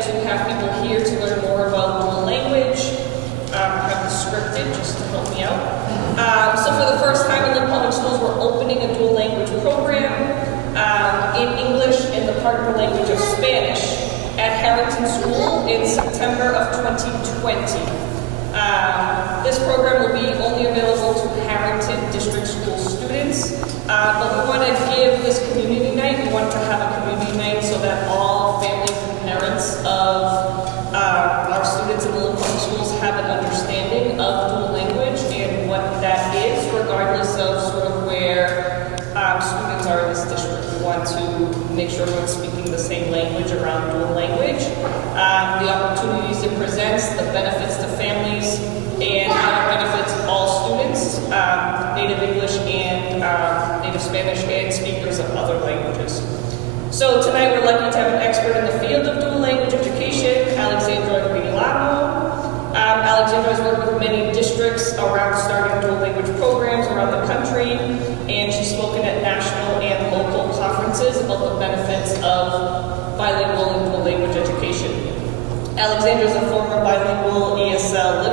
excited to have people here to learn more about dual language. I have this scripted just to help me out. So for the first time in the public schools, we're opening a dual language program in English and the partner language of Spanish at Harrington School in September of 2020. This program will be only available to Harrington District School students, but we want to give this community night. We want to have a community night so that all families and parents of our students in the local schools have an understanding of dual language and what that is, regardless of sort of where students are in this district. We want to make sure everyone's speaking the same language around dual language, the opportunities it presents, the benefits to families, and how it benefits all students, native English and native Spanish, and speakers of other languages. So tonight we're lucky to have an expert in the field of dual language education, Alexandra Bilingual. Alexandra has worked with many districts around starting dual language programs around the country, and she's spoken at national and local conferences about the benefits of bilingual and dual language education. Alexandra is a former bilingual ESL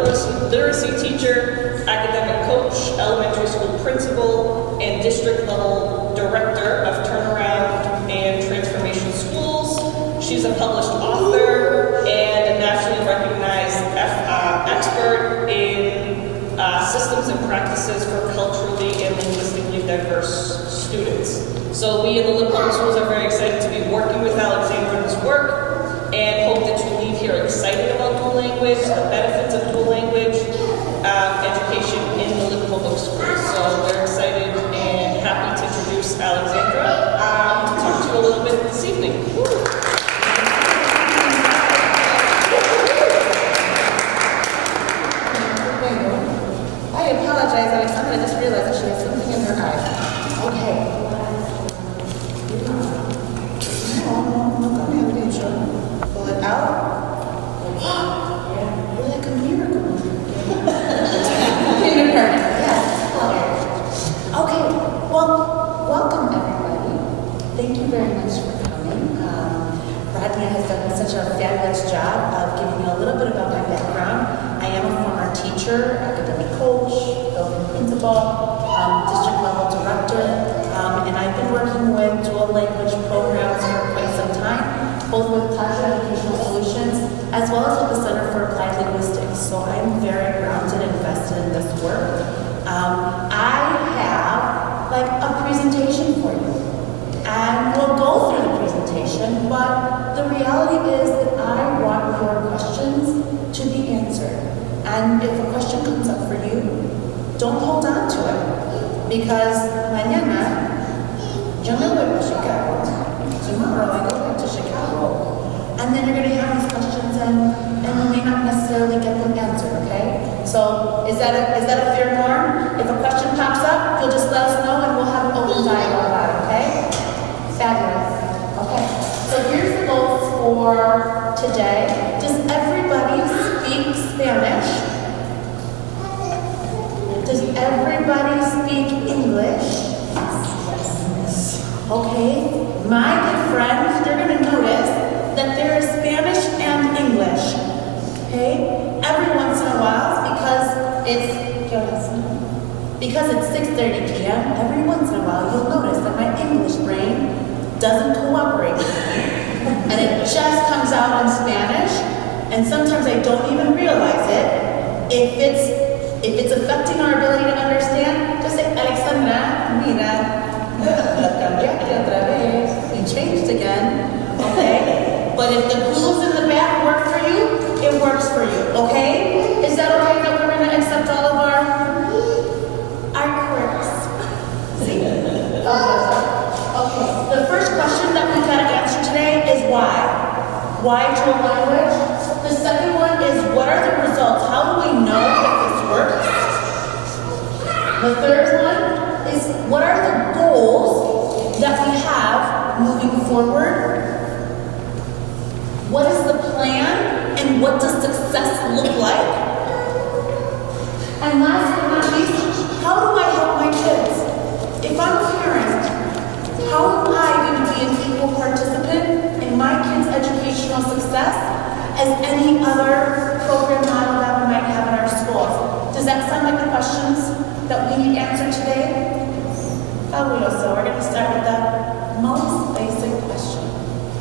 literacy teacher, academic coach, elementary school principal, and district level director of turnaround and transformation schools. She's a published author and a nationally recognized expert in systems and practices for culturally and linguistically diverse students. So we in the Lip Public Schools are very excited to be working with Alexandra in this work, and hope that you leave here excited about dual language, the benefits of dual language education in the Lip Public Schools. So we're excited and happy to introduce Alexandra to talk to you a little bit this evening. I apologize, Alexandra. I just realized that she has something in her eye. Okay. Pull it out. You're like a miracle. Kindergarten. Yes. Okay. Well, welcome everybody. Thank you very much for coming. Rodney has done such a fabulous job of giving you a little bit about my background. I am a former teacher, academic coach, building principal, district level director, and I've been working with dual language programs for quite some time, both with Tasha Educational Solutions as well as with the Center for Applied Linguistics. So I'm very grounded and invested in this work. I have like a presentation for you, and we'll go through the presentation, but the reality is that I want your questions to be answered. And if a question comes up for you, don't hold on to it, because mañana yo me voy to Chicago. Tomorrow I go back to Chicago, and then you're going to have these questions, and you may not necessarily get them answered. Okay? So is that a fair norm? If a question pops up, you'll just let us know, and we'll have an open dialogue about it. Okay? Fabulous. Okay. So here's the goals for today. Does everybody speak Spanish? Does everybody speak English? Okay. My good friends, you're going to notice that there is Spanish and English. Okay? Every once in a while, because it's 6:30 p.m., every once in a while you'll notice that my English brain doesn't cooperate with me. And it just comes out in Spanish, and sometimes I don't even realize it. If it's affecting our ability to understand, just say, Alexandra, mira, cambiaste otra vez, you changed again, okay? But if the clues in the back work for you, it works for you, okay? Is that okay that we're going to accept all of our quirks? See? Okay. The first question that we've got to answer today is why? Why dual language? The second one is, what are the results? How do we know if this works? The third one is, what are the goals that we have moving forward? What is the plan, and what does success look like? And last but not least, how do I help my kids? If I'm a parent, how am I going to be an equal participant in my kids' educational success start with the most basic question,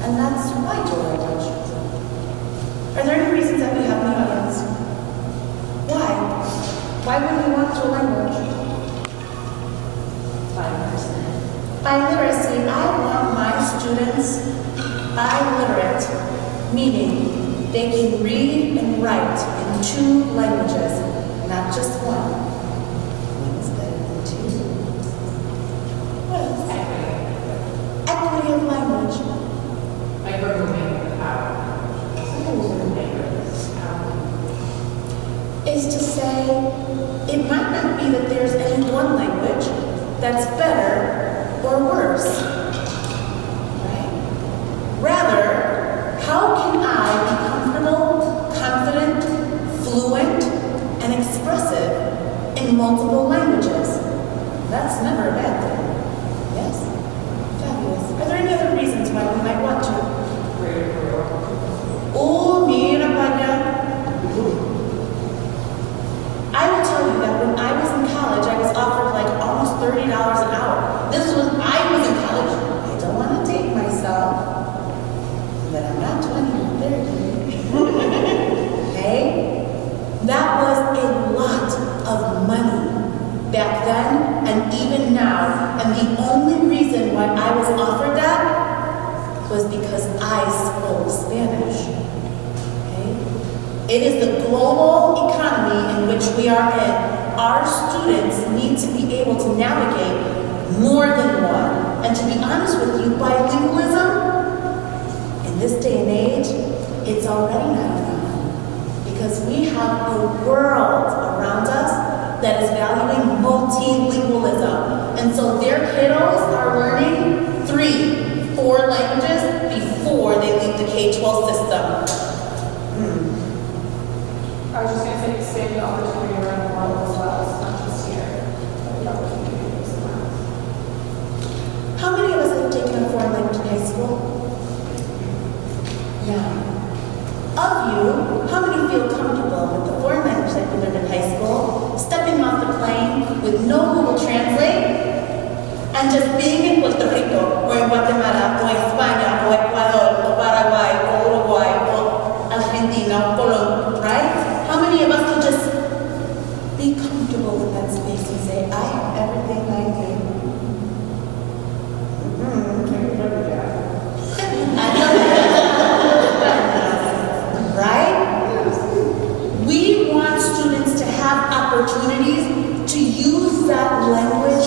and that's why dual language? Are there any reasons that we have in the audience? Why? Why would we want dual language? By literacy, I want my students biliterate, meaning they can read and write in 2 languages, not just one. One is better than 2. What else? Equity of language. Like removing the power. Is to say, it might not be that there's any one language that's better or worse, right? Rather, how can I be comfortable, confident, fluent, and expressive in multiple languages? That's never a bad thing. Yes? Fabulous. Are there any other reasons why we might want to? Oh, mira para allá. I will tell you that when I was in college, I was offered like almost $30 an hour. This was when I was in college. I don't want to date myself, but I'm not 20 or 30. Okay? That was a lot of money back then and even now. And the only reason why I was offered that was because I spoke Spanish. It is the global economy in which we are in. Our students need to be able to navigate more than one. And to be honest with you, bilingualism, in this day and age, it's already not enough. Because we have a world around us that is valuing multilingualism. And so their kiddos are learning 3, 4 languages before they leave the K-12 system. I was just going to say expand the opportunity around the world as well. It's not just here. But the opportunity is around. How many of us have taken a foreign language in high school? Yeah. Of you, how many feel comfortable with the foreign language that you learned in high school, stepping off the plane with no Google Translate, and just being in Puerto Rico, or in Guatemala, or España, or Ecuador, or Paraguay, or Uruguay, or Argentina, or Colombia, right? How many of us can just be comfortable in that space and say, I have everything I need? Right? We want students to have opportunities to use that language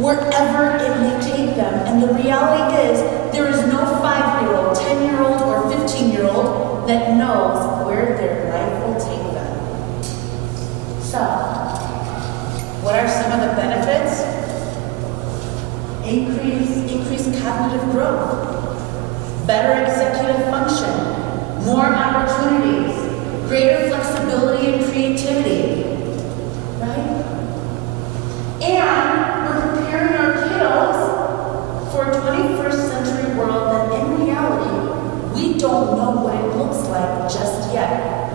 wherever it may take them. And the reality is, there is no 5-year-old, 10-year-old, or 15-year-old that knows where their life will take them. So, what are some of the benefits? Increased cognitive growth, better executive function, more opportunities, greater flexibility and creativity, right? And we're preparing our kiddos for a 21st century world that in reality, we don't know what it looks like just yet.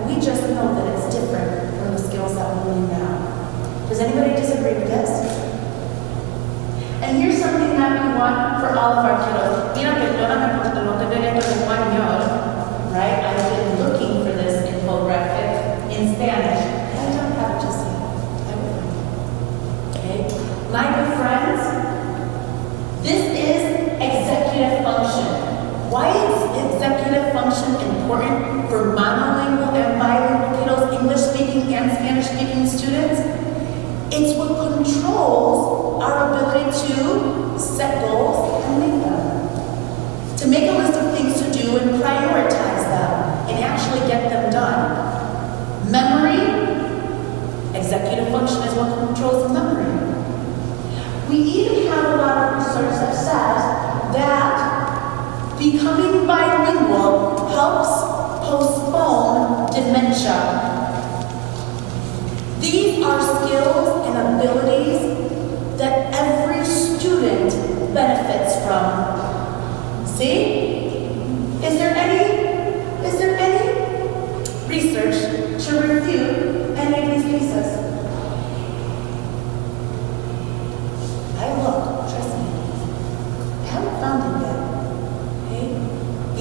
We just know that it's different from the skills that we need now. Does anybody disagree with this? And here's something that we want for all of our kiddos. Mira, perdóname por no tener esto en español, right? I've been looking for this infographic in Spanish. And I don't have it just yet. I will find it. Okay? My good friends, this is executive function. Why is executive function important for monolingual and bilingual kiddos, English-speaking and Spanish-speaking students? It's what controls our ability to set goals and make them. To make a list of things to do and prioritize them and actually get them done. Memory, executive function is what controls memory. We even have a lot of research that says that becoming bilingual helps postpone dementia. These are skills and abilities that every student benefits from. See? Is there any research to refute any of these pieces? I look, trust me.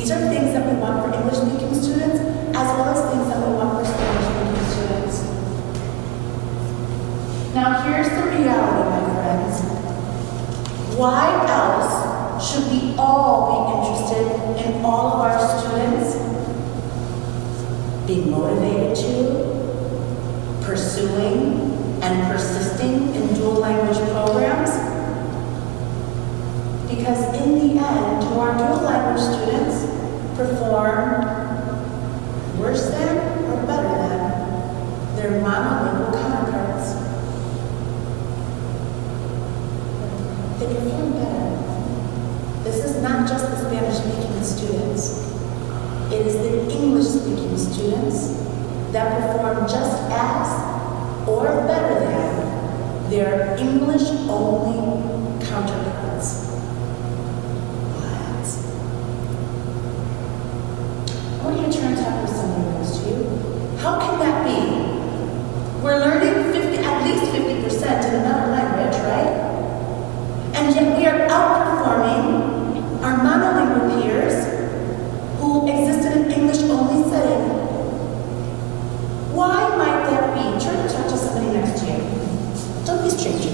These are things that we want for English-speaking students, as well as things that we want for Spanish-speaking students. Now, here's the reality, my friends. Why else should we all be interested in all of our students being motivated to, pursuing, and persisting in dual language programs? Because in the end, do our dual language students perform worse than or better than their monolingual counterparts? They perform better. This is not just the Spanish-speaking students. It is the English-speaking students that perform just as or better than their English-only counterparts. What? I want you to turn and talk with someone next to you. How can that be? We're learning at least 50% in another language, right? And yet we are outperforming our monolingual peers who exist in an English-only setting. Why might that be? Turn and talk to somebody next to you. Don't be strangers.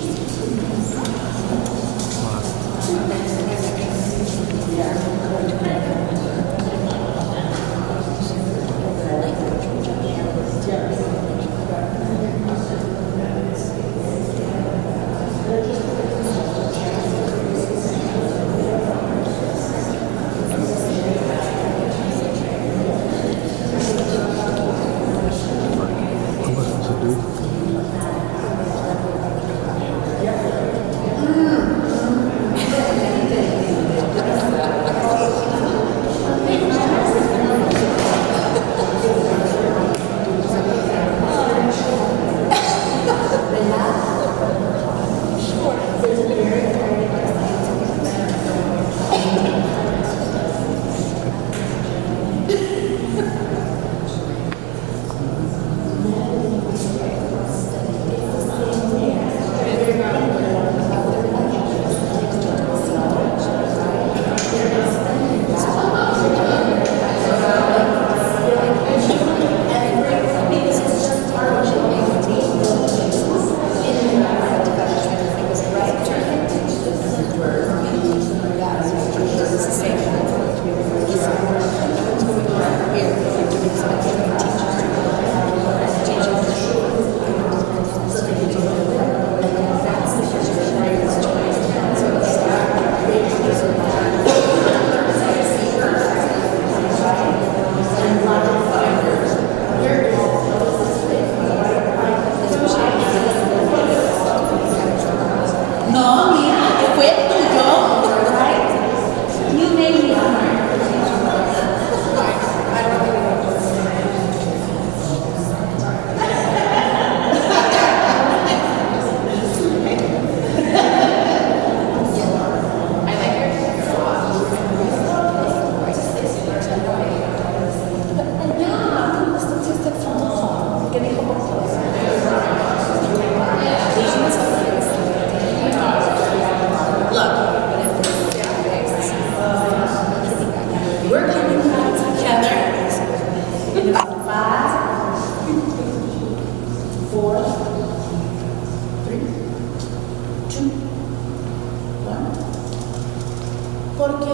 ¿Por qué?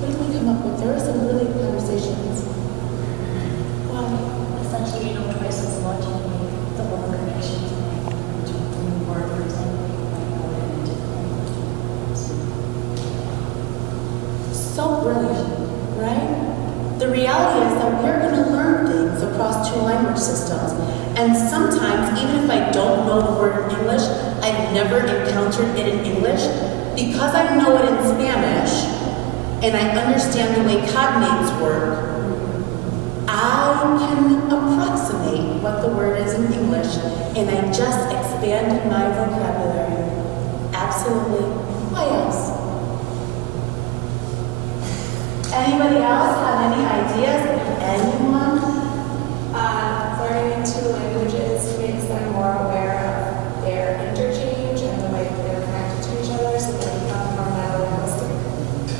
What did we come up with? There were some really good conversations. Why? Essentially, no choice is watching the whole connection to the word, for example, So brilliant, right? The reality is that we're going to learn things across two language systems. And sometimes, even if I don't know the word in English, I've never encountered it in English, because I know it in Spanish, and I understand the way cognates work, I can approximate what the word is in English, and I just expanded my vocabulary. Absolutely. Why else? Anybody else have any ideas? Anyone? Learning two languages makes them more aware of their interchange and the way that they're connected to each other, so they become more monolinguistic.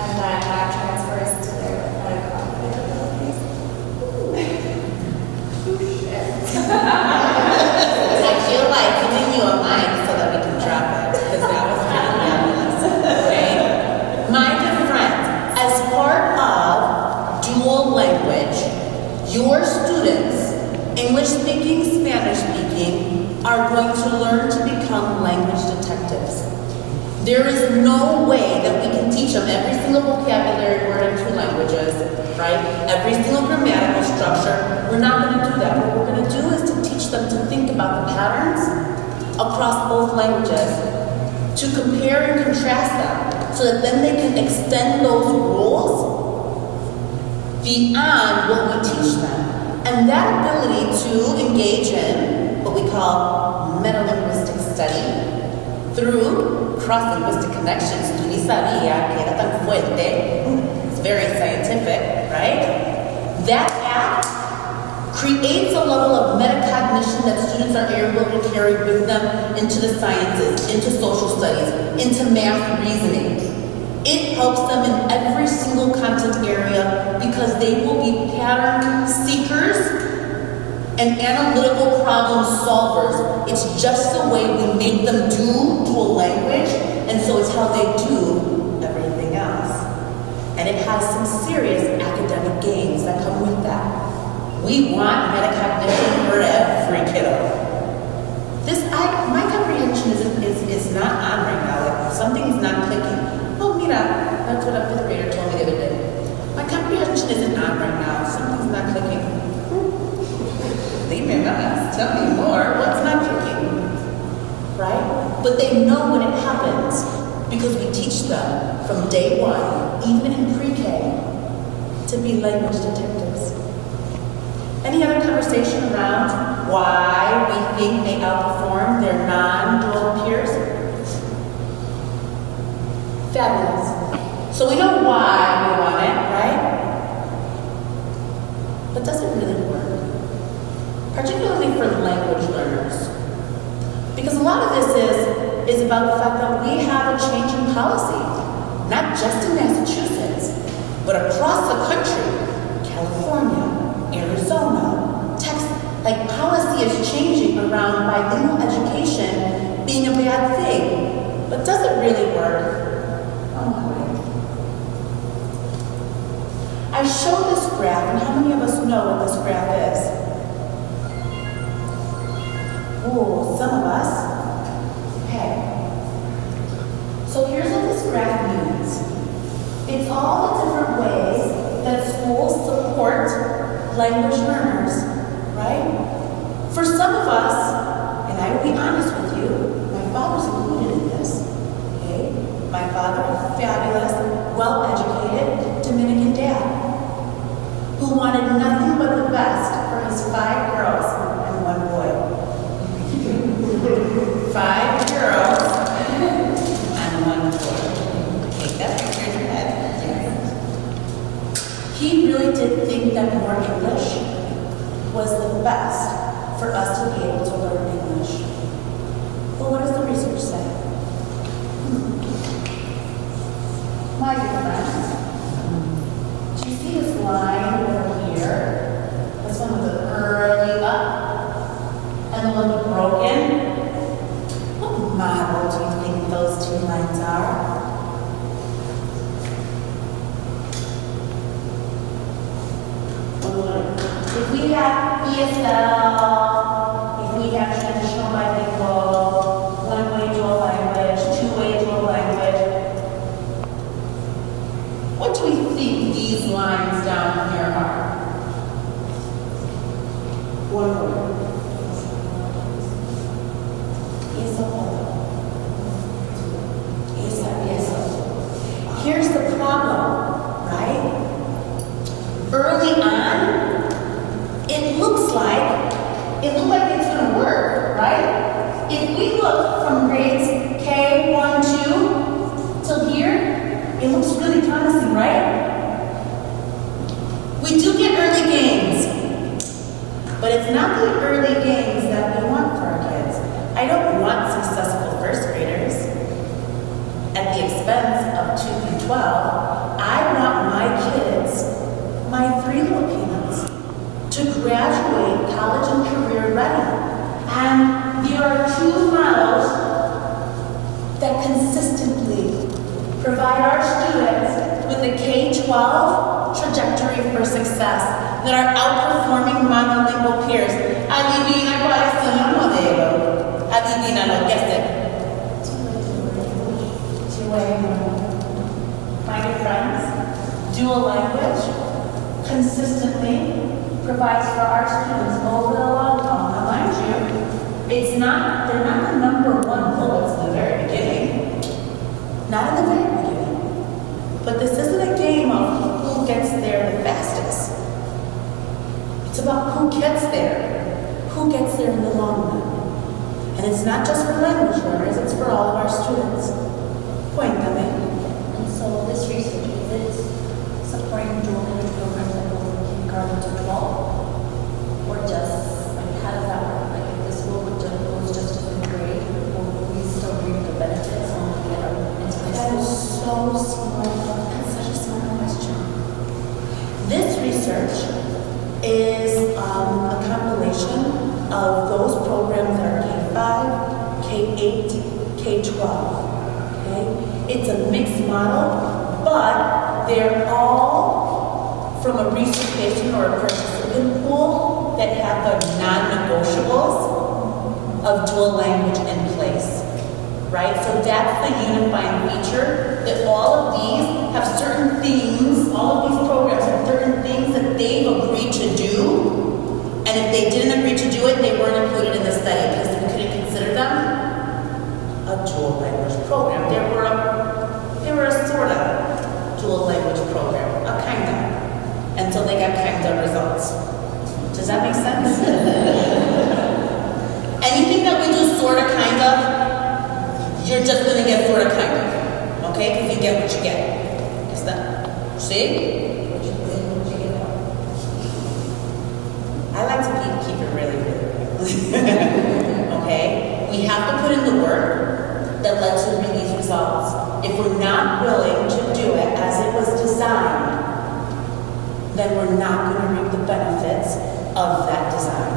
And then that transfers to your students, English speaking, Spanish speaking, are going to learn to become language detectives. There is no way that we can teach them every single vocabulary word in 2 languages, right? Every single grammatical structure. We're not going to do that. What we're going to do is to teach them to think about the patterns across both languages, to compare and contrast them, so that then they can extend those rules beyond what we teach them. And that ability to engage in what we call metalinguistic study through cross-linguistic connections. Tú ni sabía que era tan fuerte. It's very scientific, right? That act creates a level of metacognition that students are able to carry with them into the sciences, into social studies, into math reasoning. It helps them in every single content area because they will be pattern seekers and analytical problem solvers. It's just the way we make them do dual language, and so it's how they do everything else. And it has some serious academic gains that come with that. We want metacognition for every kiddo. My comprehension is not on right now. Like something's not clicking. Oh, mira, that's what a 5th grader told me the other day. My comprehension isn't on right now. Something's not clicking. Leave me alone. Tell me more. What's not clicking? Right? But they know when it happens because we teach them from day 1, even in pre-K, to be language detectives. Any other conversation around why we think they outperform their non-dual peers? Fabulous. So we know why we want it, right? But does it really work? Particularly for language learners. Because a lot of this is about the fact that we have a change in policy, not just in Massachusetts, but across the country. California, Arizona, Texas. Like policy is changing around bilingual education being a bad thing. But does it really work? I show this graph, and how many of us know what this graph is? Oh, some of us. Okay. So here's what this graph means. It's all the different ways that schools support language learners, right? For some of us, and I will be honest with you, my father's included in this. Okay? My father, a fabulous, well-educated Dominican dad, who wanted nothing but the best for his 5 girls and 1 boy. 5 girls and 1 boy. Okay, that's picture in your head. Yes. He really did think that more English was the best for us to be able to learn English. But what does the research say? My dear friends, do you see this line over here? This one with the early up and the one with broken. What model do you think those 2 lines are? If we have ESL, if we have traditional bilingual, 1-way dual language, 2-way dual language, what do we think these lines down here are? 1 word. Here's the problem, right? Early on, it looks like it's going to work, right? If we look from grades K, 1, 2 till here, it looks really promising, right? We do get early gains, but it's not the early gains that we want for our kids. I don't want successful first graders at the expense of 2 through 12. I want my kids, my 3 little peanuts, to graduate college and career ready. And there are 2 models that consistently provide our students with a K-12 trajectory for success that are outperforming dual language consistently provides for our students over the long haul. Now, mind you, they're not the number one bullets in the very beginning. Not in the very beginning. But this isn't a game of who gets there the fastest. It's about who gets there in the long run. And it's not just for language learners, it's for all of our students. Cuéntame. And so this research, is it supporting dual language programs that go from kindergarten to 12? Or just, like, how does that work? Like, if this school goes just to fifth grade, will we still reap the benefits when we get into high That is school? so smart. That's such a smart question. This research is a compilation of those programs that are K-5, K-8, K-12. Okay? It's a mixed model, but they're all from a research patient or a participant pool that have the non-negotiables of dual language in place. Right? So that's the unifying feature, that all of these have certain things, all of these programs have certain things that they've agreed to do, and if they didn't agree to do it, they weren't included in the study because we couldn't consider them a dual language program. They were a sort of dual language program, a kind of, until they got kind of results. Does that make sense? Anything that we do sort of, kind of, you're just going to get sort of, kind of, okay? Because you get what you get. Is that, see? I like to keep it really, really okay? We have to put in the work that lets you read these results. If we're not willing to do it as it was designed, then we're not going to reap the benefits of that design.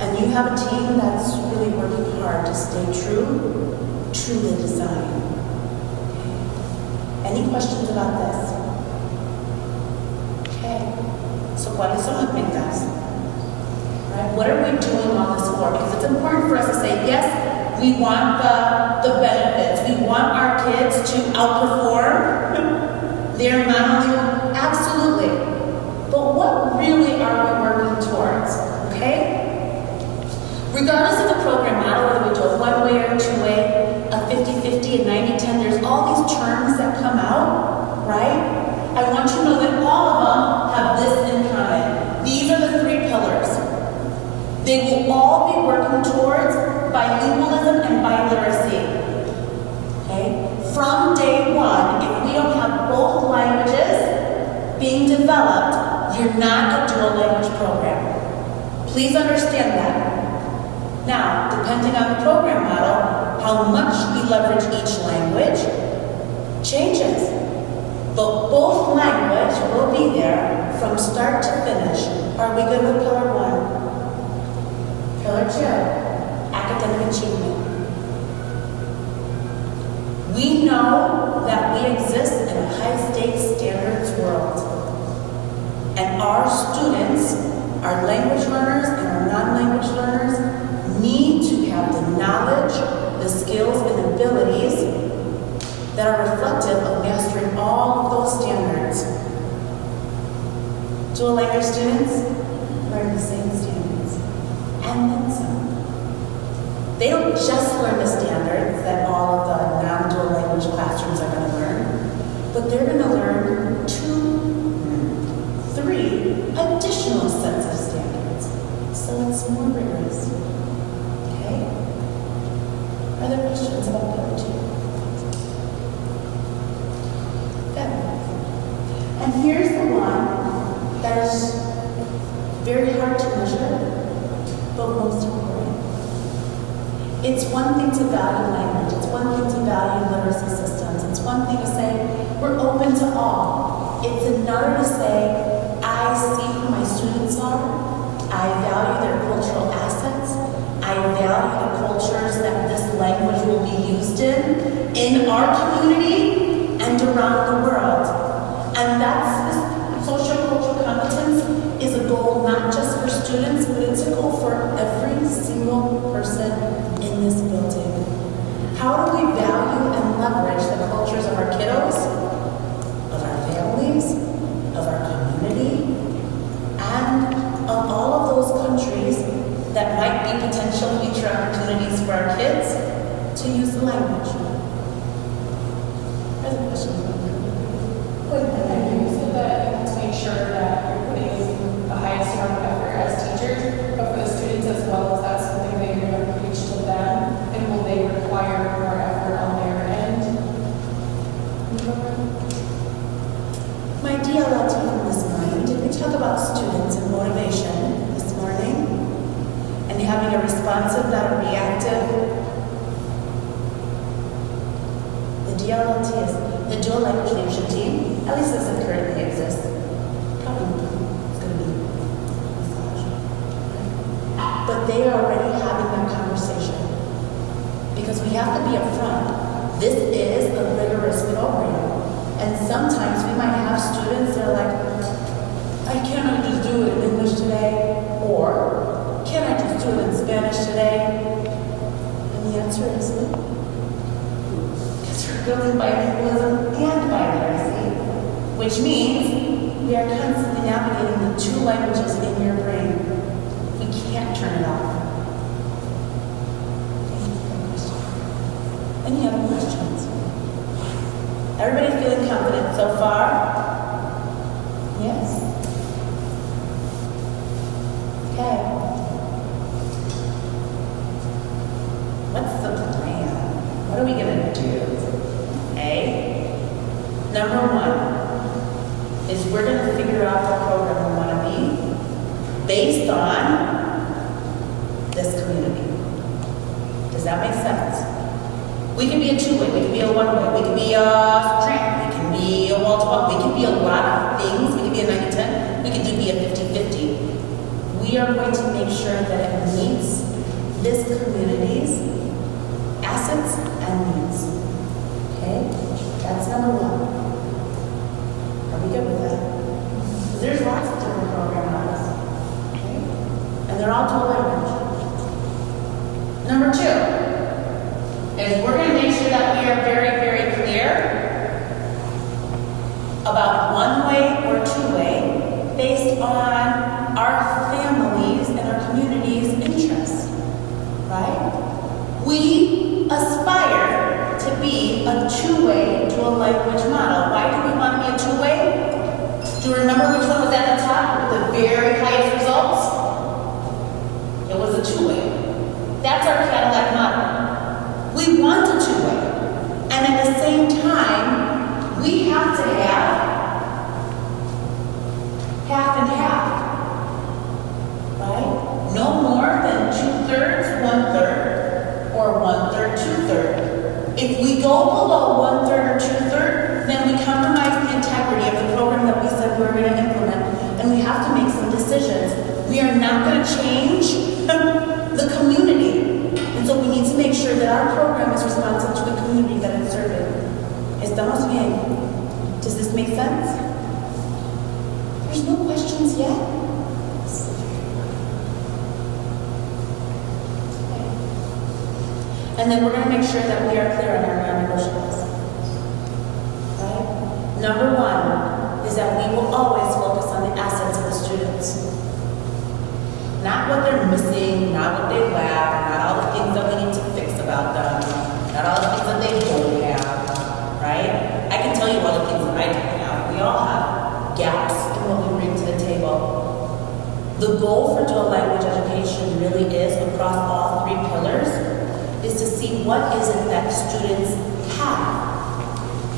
And you have a team that's really working hard to stay true to the design. Any questions about this? Okay. So ¿cuáles son las metas? Right? What are we doing all this for? Because it's important for us to say, yes, we want the benefits. We want our kids to outperform their modeling. Absolutely. But what really are we working towards? Okay? Regardless of the program model, whether we do it one way or two way, a 50-50, a 90-10, there's all these terms that come out, right? I want you to know that all of them have this in common. These are the three pillars. They will all be working towards bilingualism and biliteracy. Okay? From day one, if we don't have both languages being developed, you're not a dual language program. Please understand that. Now, depending on the program model, how much we leverage each language changes. But both language will be there from start to finish. Are we good with pillar one? Pillar two, academic achievement. We know that we exist in a high-stakes standards world. And our students, our language learners and our non-language learners, need to have the knowledge, the skills, and abilities that are reflective of mastering all of those standards. Dual language students learn the same standards, and then some. They don't just learn the standards that all of the non-dual language classrooms are going to learn, but they're going to learn 2, 3 additional sets of standards. So it's more rigorous. Okay? Are there questions about pillar 2? And here's the one that is very hard to measure, but most important. It's one thing to value language. It's one thing to value literacy systems. It's one thing to say, we're open to all. It's another to say, I see who my students are. I value their cultural assets. I value the cultures that this language will be used in our community and around the world. And that's this social-cultural competence is a goal not just for students, but it's a goal for every single person in this building. How do we value and leverage the cultures of our kiddos, of our families, My DLLT from this morning, did we talk about students and motivation this morning? And having a responsive, not a reactive. The DLLT is the dual language leadership team, at least as it currently exists. Probably it's going to be massaged. But they are already having that conversation. Because we have to be upfront. This is a rigorous program. And sometimes we might have students that are like, I cannot just do it in English today, or can I just do it in Spanish today? And the answer is no. Because we're building bilingualism and biliteracy, which means we are constantly navigating the two languages in your brain. We can't turn it off. Any other questions? Everybody feeling confident so far? Yes? Okay. What's the plan? What are we going to do? Number one is we're going to figure out the program we want to be based on this community. Does that make sense? We can be a two-way, we can be a one-way, we can be a strand, we can be a wall-to-wall, we can be a lot of things, we can be a 90-10, we can be a 50-50. We are going to make sure that it meets this community's assets and needs. Okay? That's number one. Are we good with that? Because there's lots of different programs. Okay? And they're all dual language. Number two is we're going to make sure that we are very, very clear about one-way or two-way based on our families and our community's interests, right? We aspire to be a two-way dual language model. Why do we want to be a two-way? Do you remember which one was at the top with the very highest results? It was a two-way. That's our Cadillac model. We want a two-way. And at the same time, we have to have half and half. Right? No more than 2/3, 1/3, or 1/3, 2/3. If we go below 1/3 or 2/3, then we compromise the integrity of the program that we said we were going to implement. And we have to make some decisions. We are not going to change the community. And so we need to make sure that our program is responsive to the community that it's serving. ¿Estamos bien? Does this make sense? There's no questions yet? And then we're going to make sure that we are clear on our non-negotiables. Right? Number one is that we will always focus on the assets of the students. Not what they're missing, not what they lack, not all the things that we need to fix about them, not all the things that they don't have, right? I can tell you all the things that I don't have. We all have gaps in what we bring to the table. The goal for dual language education really is, across all three pillars, is to see what is it that students have.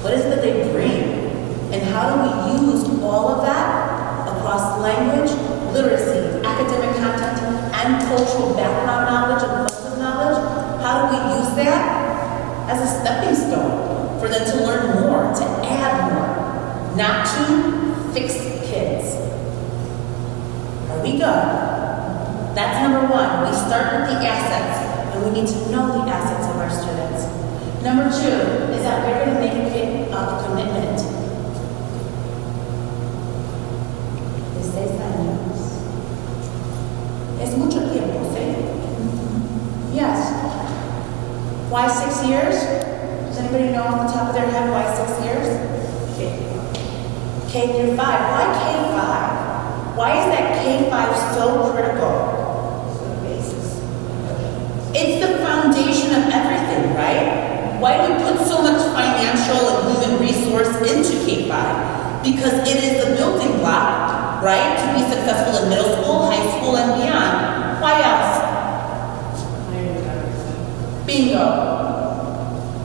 What is it that they bring? And how do we use all of that across language, literacy, academic content, and cultural background knowledge and funds knowledge? How do we use that as a stepping stone for them to learn more, to add more, not to fix kids? Are we good? That's number one. We start with the assets, and we need to know the assets of our students. Number two is that we're going to make a commitment. De 6 años. Es mucho tiempo, ¿sí? Yes. Why 6 years? Does anybody know off the top of their head why 6 years? K through 5. Why K-5? Why is that K-5 so critical? It's the foundation of everything, right? Why do we put so much financial and human resource into K-5? Because it is the building block, right, to be successful in middle school, high school, and beyond. Why else? Bingo.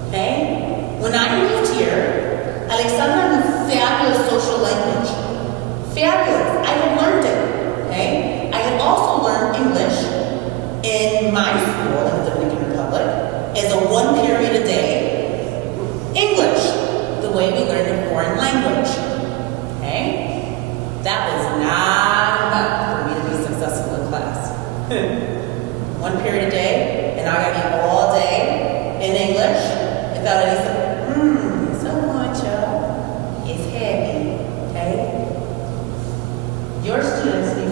Okay? When I moved here, Alexandra knew fabulous social language.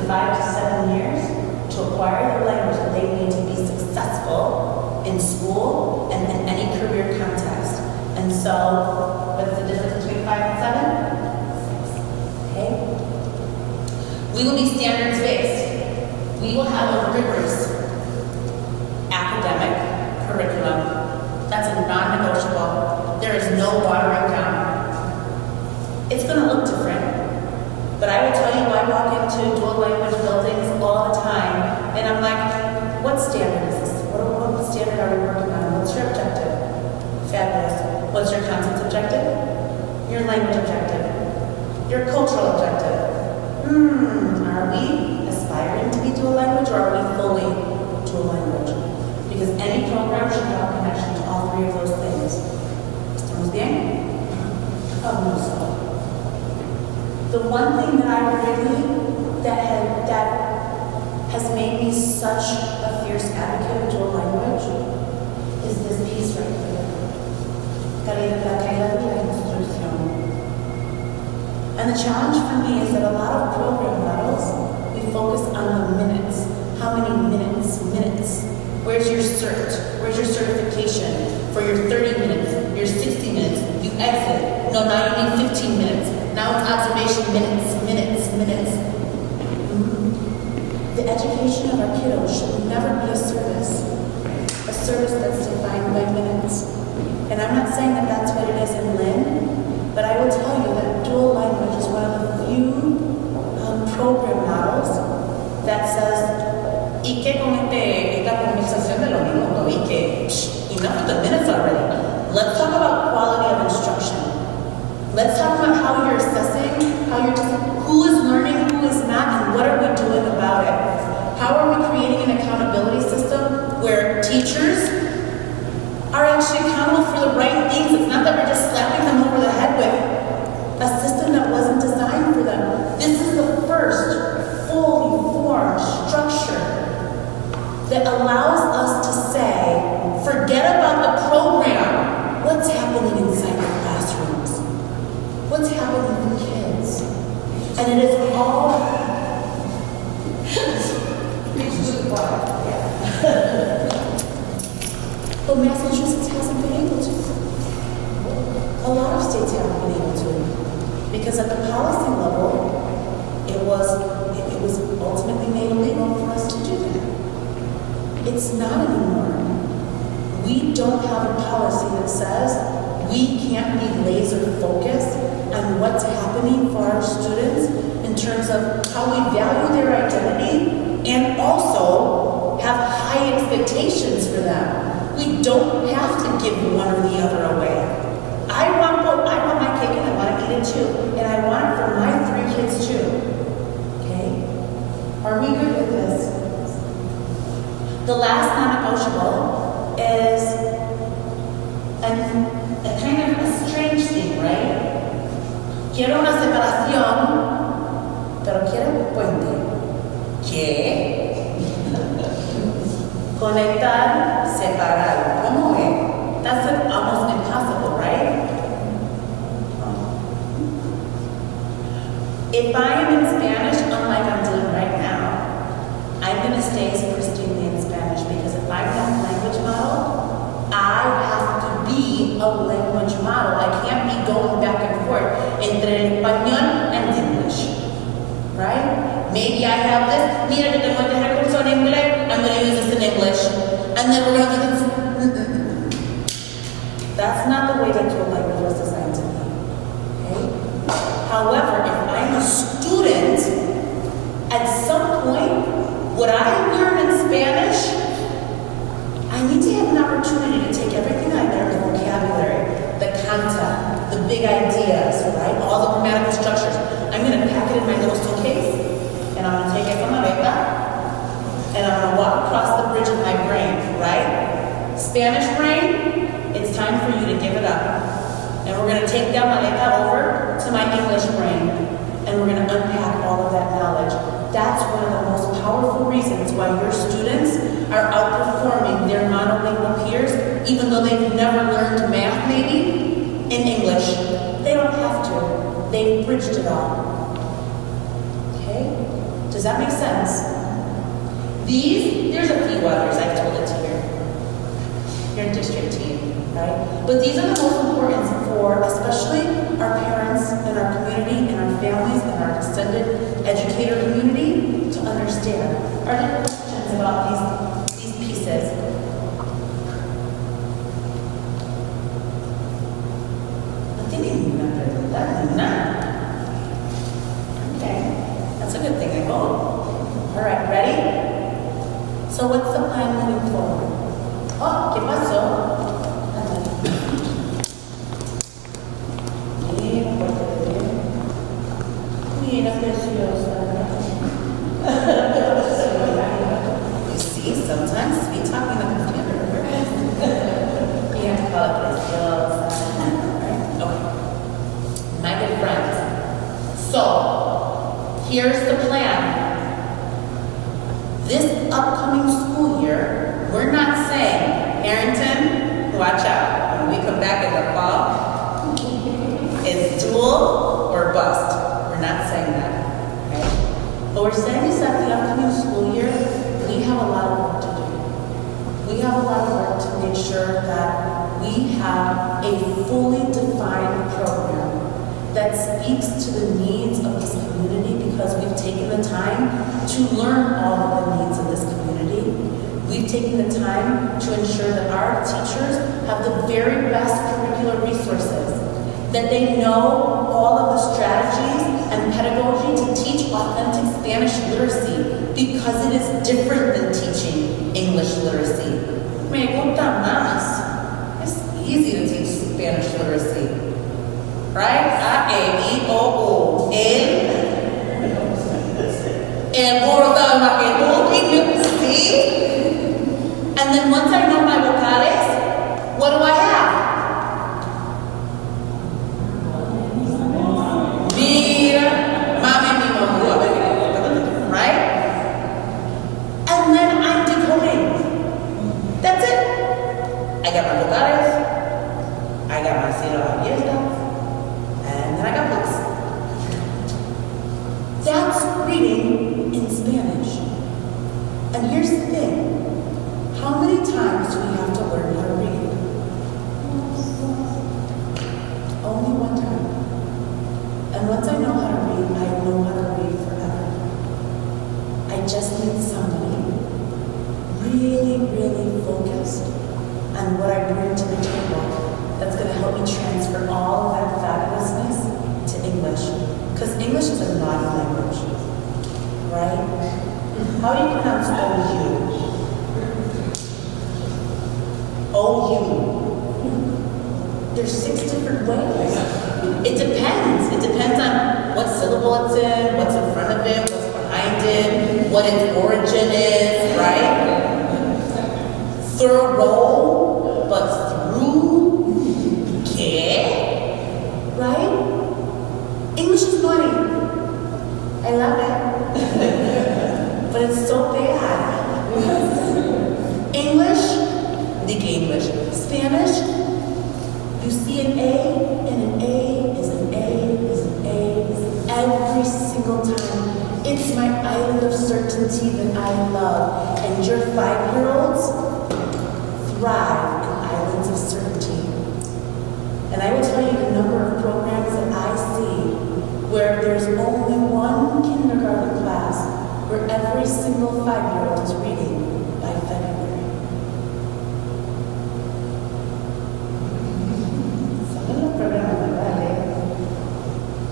5 to 7 years to acquire the language that they need to be successful in school and in any career context. And so, what's the difference between 5 and 7? Okay. We will be standards-based. We will have a rigorous academic curriculum. That's a non-negotiable. There is no watering down. It's going to look different, but I will tell you, I walk into dual language buildings all the time, and I'm like, what standard is this? What standard are we working on? What's your objective? Fabulous. What's your content objective? Your language objective? Your cultural objective? Are we aspiring to be dual language, or are we fully dual language? Because any program should have a connection to all three of those things. ¿Estamos bien? Fabuloso. The one thing that I really, that has made me such a fierce advocate of dual language is this piece right here. Calidad de la instrucción. And the challenge for me is that a lot of program models, we focus on the minutes. How many minutes? Minutes. Where's your cert? Where's your certification for your 30 minutes, your 60 minutes? You exit. No, now you need 15 minutes. Now it's observation minutes. The education of our kiddos should never be a service that's defined by minutes. And I'm not saying that that's what it is in Lynn, but I will tell you that dual language is one of the few program models that says, ¿y qué con esta conversación de lo mismo? No, ¿y qué? Enough of the minutes already. Let's talk about quality of instruction. Let's talk about how you're assessing, who is learning, who is not, and what are we doing about it? How are we creating an accountability system where teachers are actually accountable for the right things? It's not that we're just slapping them over the head with a system that wasn't designed for them. This is the first fully formed structure that allows us to say, forget about the program. What's happening inside the classrooms? What's happening with kids? And it is all but Massachusetts hasn't been able to. A lot of states haven't been able to. Because at the policy level, it was ultimately made illegal for us to do that. It's not anymore. We don't have a policy that says we can't be laser focused on what's happening for our students in terms of how we value their identity and also have high expectations for them. We don't have to give one or the other away. I want my cake and I want to eat it too. And I want it for my 3 kids too. Okay? Are we good with this? The last non-negotiable is a kind of a strange thing, right? Quiero una separación, pero quiero un puente. ¿Qué? Conectar, separar. ¿Cómo es? That's almost impossible, right? If I am in Spanish, unlike I'm doing right now, I'm going to stay as pristinely in Spanish because if I'm that language model, I have to be a language model. I can't be going back and forth entre español and English, right? Maybe I have this, mira que tengo este recurso en inglés, I'm going to use this in English, and then we're going to do this. That's not the way that dual language was designed to be, okay? However, if I'm a student, at some point, what I learn in Spanish, I need to have an opportunity to take everything I learned, the vocabulary, the content, the big ideas, right? All the grammatical structures. I'm going to pack it in my little suitcase, and I'm going to take it from maleta, and I'm going to walk across the bridge of my brain, right? Spanish brain, it's time for you to give it up. And we're going to take that maleta over to my English brain, and we're going to unpack all of that knowledge. That's one of the most powerful reasons why your students are outperforming their monolingual peers, even though they've never learned math, maybe, in English. They don't have to. They've bridged it all. Okay? Does that make sense? There's a few others I've told it to your district team, right? But these are the most important for especially our parents and our community and our families and our extended educator community to understand. Are there questions about these pieces? I'm thinking okay, that's a good thing, I hope. All right, ready? So what's the plan moving forward? Oh, ¿qué pasó? Mira, preciosa. You see, sometimes we talk in the computer. We have to call it preciosa. Right? Okay. My good friends. So, here's the plan. This upcoming school year, we're not saying, Harrington, watch out. When we come back in the fall, it's dual or bust. We're not saying that, okay? What we're saying is that the upcoming school year, we have a lot of work to do. We have a lot of work to make sure that we have a fully defined program that speaks to the needs of this community because we've taken the time to learn all of the needs of this community. We've taken the time to ensure that our teachers have the very best curricular resources, that they know all of the strategies and pedagogy to teach authentic Spanish literacy because it is different than teaching English literacy. Me gusta más. It's easy to teach Spanish literacy. Right? A-E-I-O-O. El gordo maquetón, see? And then once I know my vocales, what do I have? Mira, mami, mi mamá, right? And then I'm decoding. That's it. I got my vocales, I got my cero abiertas, and then I got books. That's reading in Spanish. And here's the thing. How many times do we have to learn how to read? Only one time. And once I know how to read, I know how to read forever. I just need somebody really, really focused on what I bring to the table that's going to help me transfer all of that fabulousness to English. Because English is a naughty language, right? How do you pronounce OU? OU. There's 6 different ways. It depends. It depends on what syllable it's in, what's in front of it, what's behind it, what its origin is, right? Thorough, but through, right? English is naughty. I love it. But it's so bad. English, Spanish, you see an A, and an A is an A, is an A, is every single time. It's my island of certainty that I love. And your 5-year-olds thrive in islands of certainty. And I will tell you the number of programs that I see where there's only one kindergarten class where every single 5-year-old is reading by February.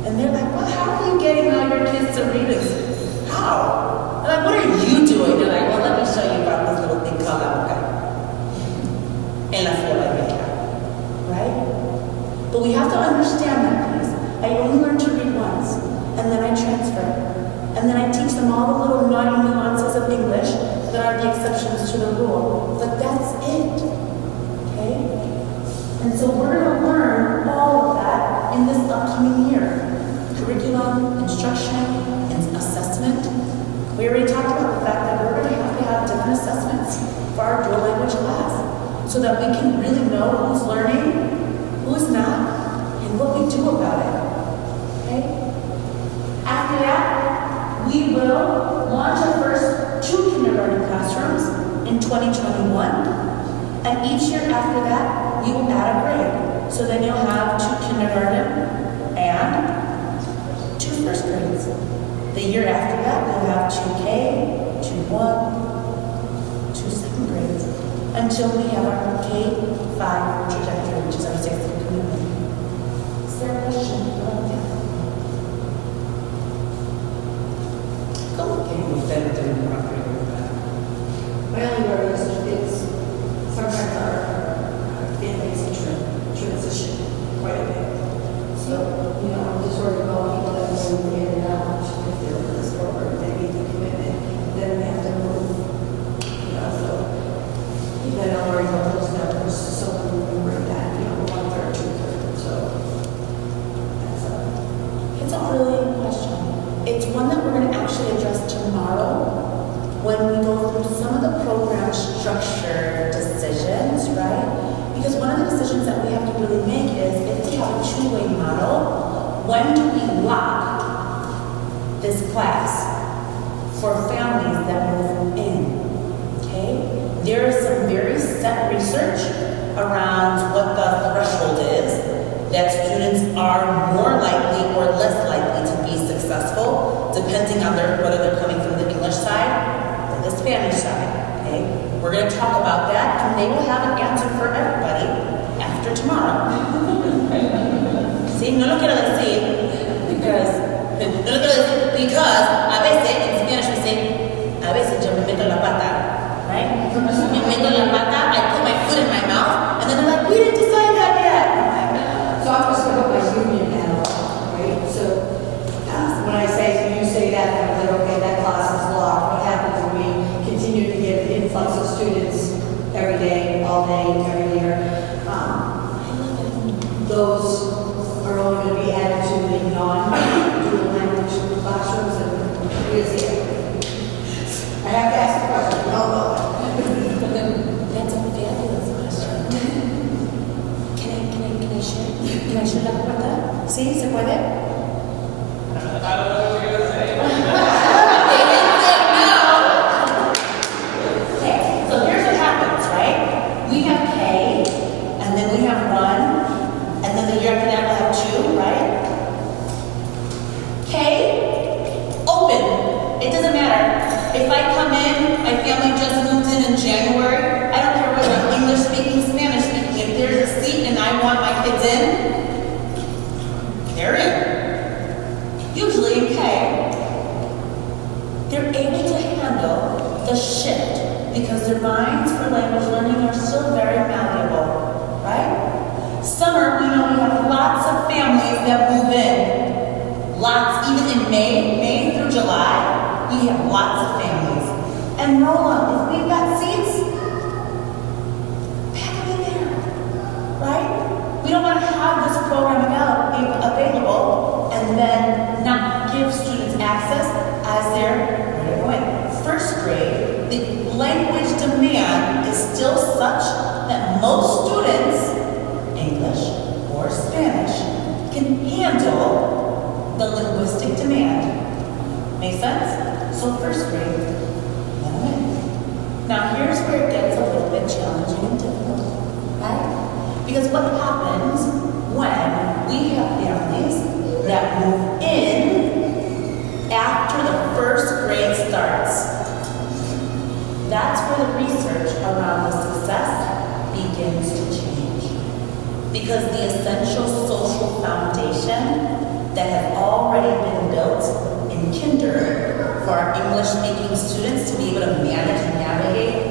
And they're like, well, how are you getting all your kids to read it? How? I'm like, what are you doing? They're like, well, let me show you about this little thing called la En la escuela vieja. Right? But we have to understand that piece. I only learn to read once, and then I transfer. And then I teach them all the little naughty nuances of English that are the exceptions to the rule. But that's it. Okay? And so we're going to learn all of that in this upcoming year. Curriculum, instruction, and assessment. We already talked about the fact that we're going to have different assessments for our dual language class so that we can really know who's learning, who's not, and what we do about it. Okay? After that, we will launch our first 2 kindergarten classrooms in 2021. And each year after that, we will add a grade. So then you'll have 2 kindergarten and 2 first grades. The year after that, we'll have 2K, 2-1, 2 second grades, until we have our K-5 trajectory, which is our 6th commitment. Is there a question? My only worry is sometimes our families transition quite a bit. So, I'm just worried about people that move in and out if they're in this program, they meet the commitment, then they have to move. So then I'm worried about those numbers, so we remember that, 1/3, 2/3, so that's It's a brilliant question. It's one that we're going to actually address tomorrow when we go through some of the program structure decisions, right? Because one of the decisions that we have to really make is if we have a 2-way model, when do we lock this class for families that move in? Okay? There is some very set research around what the threshold is that students are more likely or less likely to be successful, depending on whether they're coming from the English side or the Spanish side. Okay, we're going to talk about that, and they will have an answer for everybody after tomorrow. See, no lo quiero decir because a veces in Spanish we say a veces yo me meto la pata, right? Me meto la pata, I put my foot in my mouth, and then they're like, we didn't decide that yet. So I'm just going to put my union hat on, right? So when I say, you say that, I'm like, okay, that class is locked. What happens when we continue to get an influx of students every day, all day, every year? Those are only going to be added to the non-dual language classrooms, and what is it? I have to ask the question. No. That's a fabulous question. Can I share? Can I share that with that? ¿Sí? ¿Se puede? I don't know what you're gonna say. They didn't say no. Okay, so here's what happens, right? We have K, and then we have 1, and then the year after that we'll have 2, right? K, open. It doesn't matter. If I come in, my family just moved in January, I don't care whether I'm English speaking, Spanish speaking, if there's a seat and I want my kids in, they're in. Usually in K, they're able to handle the shift because their minds for language learning are still very malleable, right? Summer, we know we have lots of families that move in. Lots, even in May through July, we have lots of families. And Rolla, if we've got seats, pack them in there, right? We don't want to have this program available and then not give students access as they're going. First grade, the language demand is still such that most students, English or Spanish, can handle the linguistic demand. Make sense? So first grade, let them in. Now here's where it gets a little bit challenging and difficult, right? Because what happens when we have families that move in after the first grade starts? That's where the research around the success begins to change. Because the essential social foundation that has already been built in kinder for our English-speaking students to be able to manage and navigate.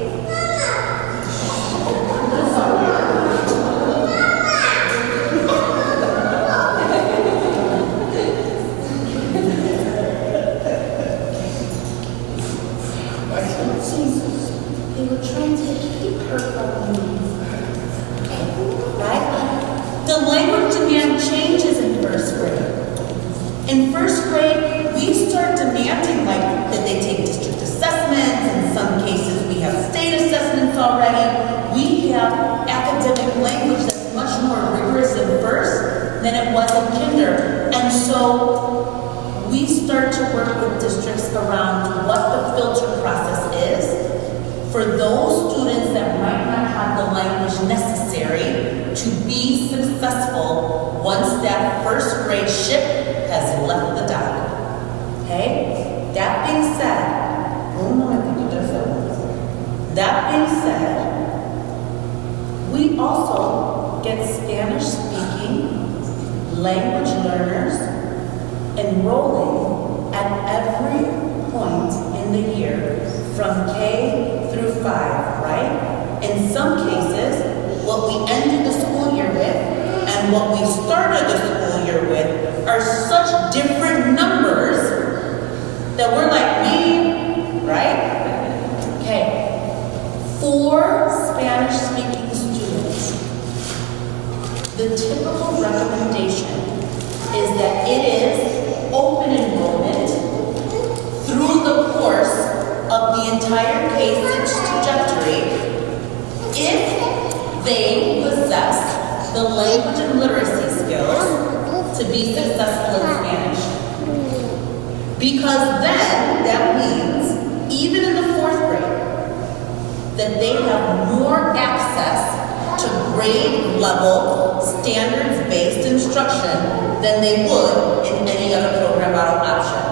They were trying to keep her from me. Right? The language demand changes in first grade. In first grade, we start demanding that they take district assessments. In some cases, we have state assessments already. We have academic language that's much more rigorous in first than it was in kinder. And so we start to work with districts around what the filter process is for those students that might not have the language necessary to be successful once that first grade ship has left the dock. Okay? That being said, oh no, I think you just said one. That being said, we also get Spanish-speaking language learners enrolling at every point in the year from K through 5, right? In some cases, what we ended the school year with and what we started the school year with are such different numbers that we're like, right? Okay. For Spanish-speaking students, the typical recommendation is that it is open enrollment through the course of the entire K-6 trajectory if they possess the language and literacy skills to be successful in Spanish. Because then that means, even in the 4th grade, that they have more access to grade level, standards-based instruction than they would in any other program option.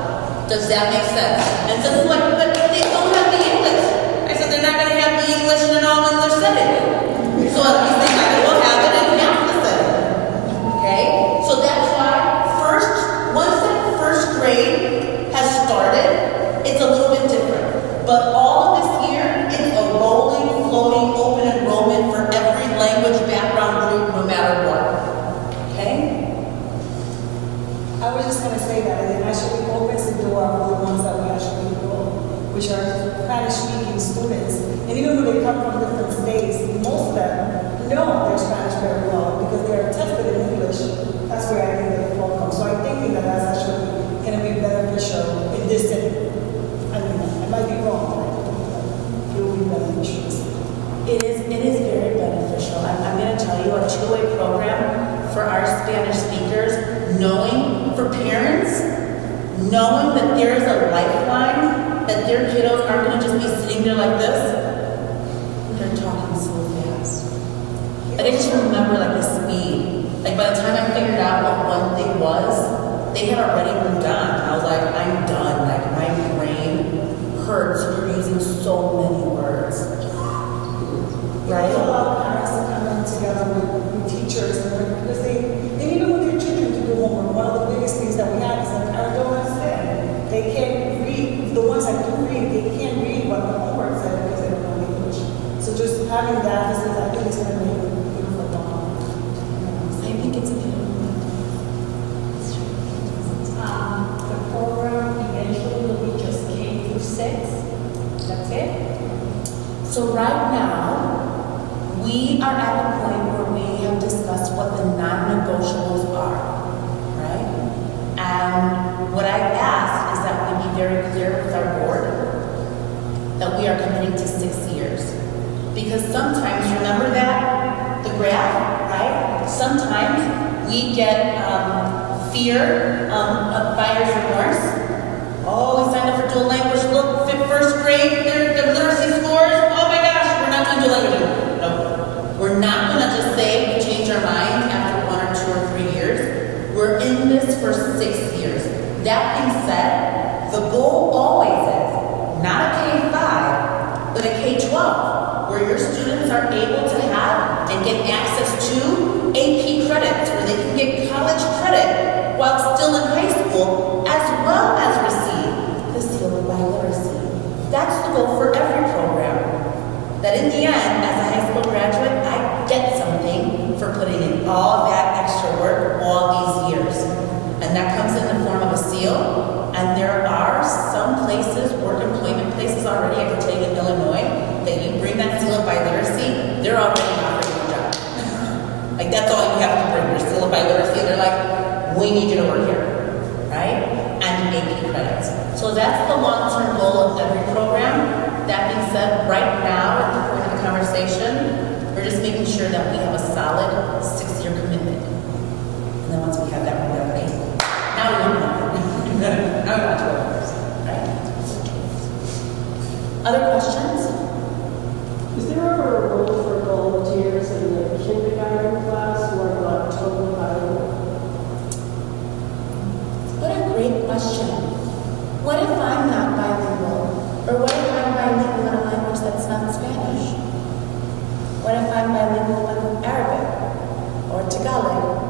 Does that make sense? And so it's like, but they don't have the English. I said they're not going to have the English in an all-English setting. So at least they might as well have it in half the setting. Okay? So that's why once that first grade has started, it's a little bit different. But all of this year, it's a rolling, floating, open enrollment for every language background group, no matter what. Okay? I was just going to say that it actually opens the door for the ones that we actually enroll, which are Spanish-speaking students. And even when they come from different states, most of them know their Spanish very well because they are tested in English. That's where I think that the flow comes. So I'm thinking that that's actually going to be beneficial in this setting. I mean, I might be wrong, but it will be beneficial. It is very beneficial. I'm going to tell you, a two-way program for our Spanish speakers, for parents, knowing that there is a lifeline, that their kiddos aren't going to just be sitting there like this. They're talking so fast. Like I just remember like the speed. Like by the time I figured out what one thing was, they had already moved on. I was like, I'm done. Like my brain hurts for using so many words. Right? A lot of parents are coming together with teachers because and even with their children to do homework, one of the biggest things that we have is that parents don't understand. They can't read. The ones that do read, they can't read what the homework said because they don't know English. So just having that, I think it's going to make a beautiful bond. I think it's a beautiful. The program eventually will be just K through 6. That's it. So right now, we are at the point where we have discussed what the non-negotiables are, right? And what I asked is that we be very clear with our board that we are committing to 6 years. Because sometimes, remember that, the graph, right? Sometimes we get fear of buyer's remorse. Oh, we signed up for dual language. Look, first grade, their literacy scores. Oh my gosh, we're not doing dual language. No, we're not going to just say we change our mind after 1 or 2 or 3 years. We're in this for 6 years. That being said, the goal always is not a K-5, but a K-12, where your students are able to have and get access to AP credits, where they can get college credit while still in high school, as well as receive the seal of biliteracy. That's the goal for every program. That in the end, as a high school graduate, I get something for putting in all that extra work all these years. And that comes in the form of a seal. And there are some places, work employment places already, I can tell you in Illinois, that you bring that seal of biliteracy, they're already offering you a job. Like that's all you have to bring, your seal of biliteracy. They're like, we need you to work here, right? And AP credits. So that's the long-term goal of every program. That being said, right now, at the point of the conversation, we're just making sure that we have a solid 6-year commitment. And then once we have that, we're ready. Now we want more. Now we want to. What if I'm not bilingual? Or what if I'm bilingual in a language that's not Spanish? What if I'm bilingual in Arabic? Or Tagalog?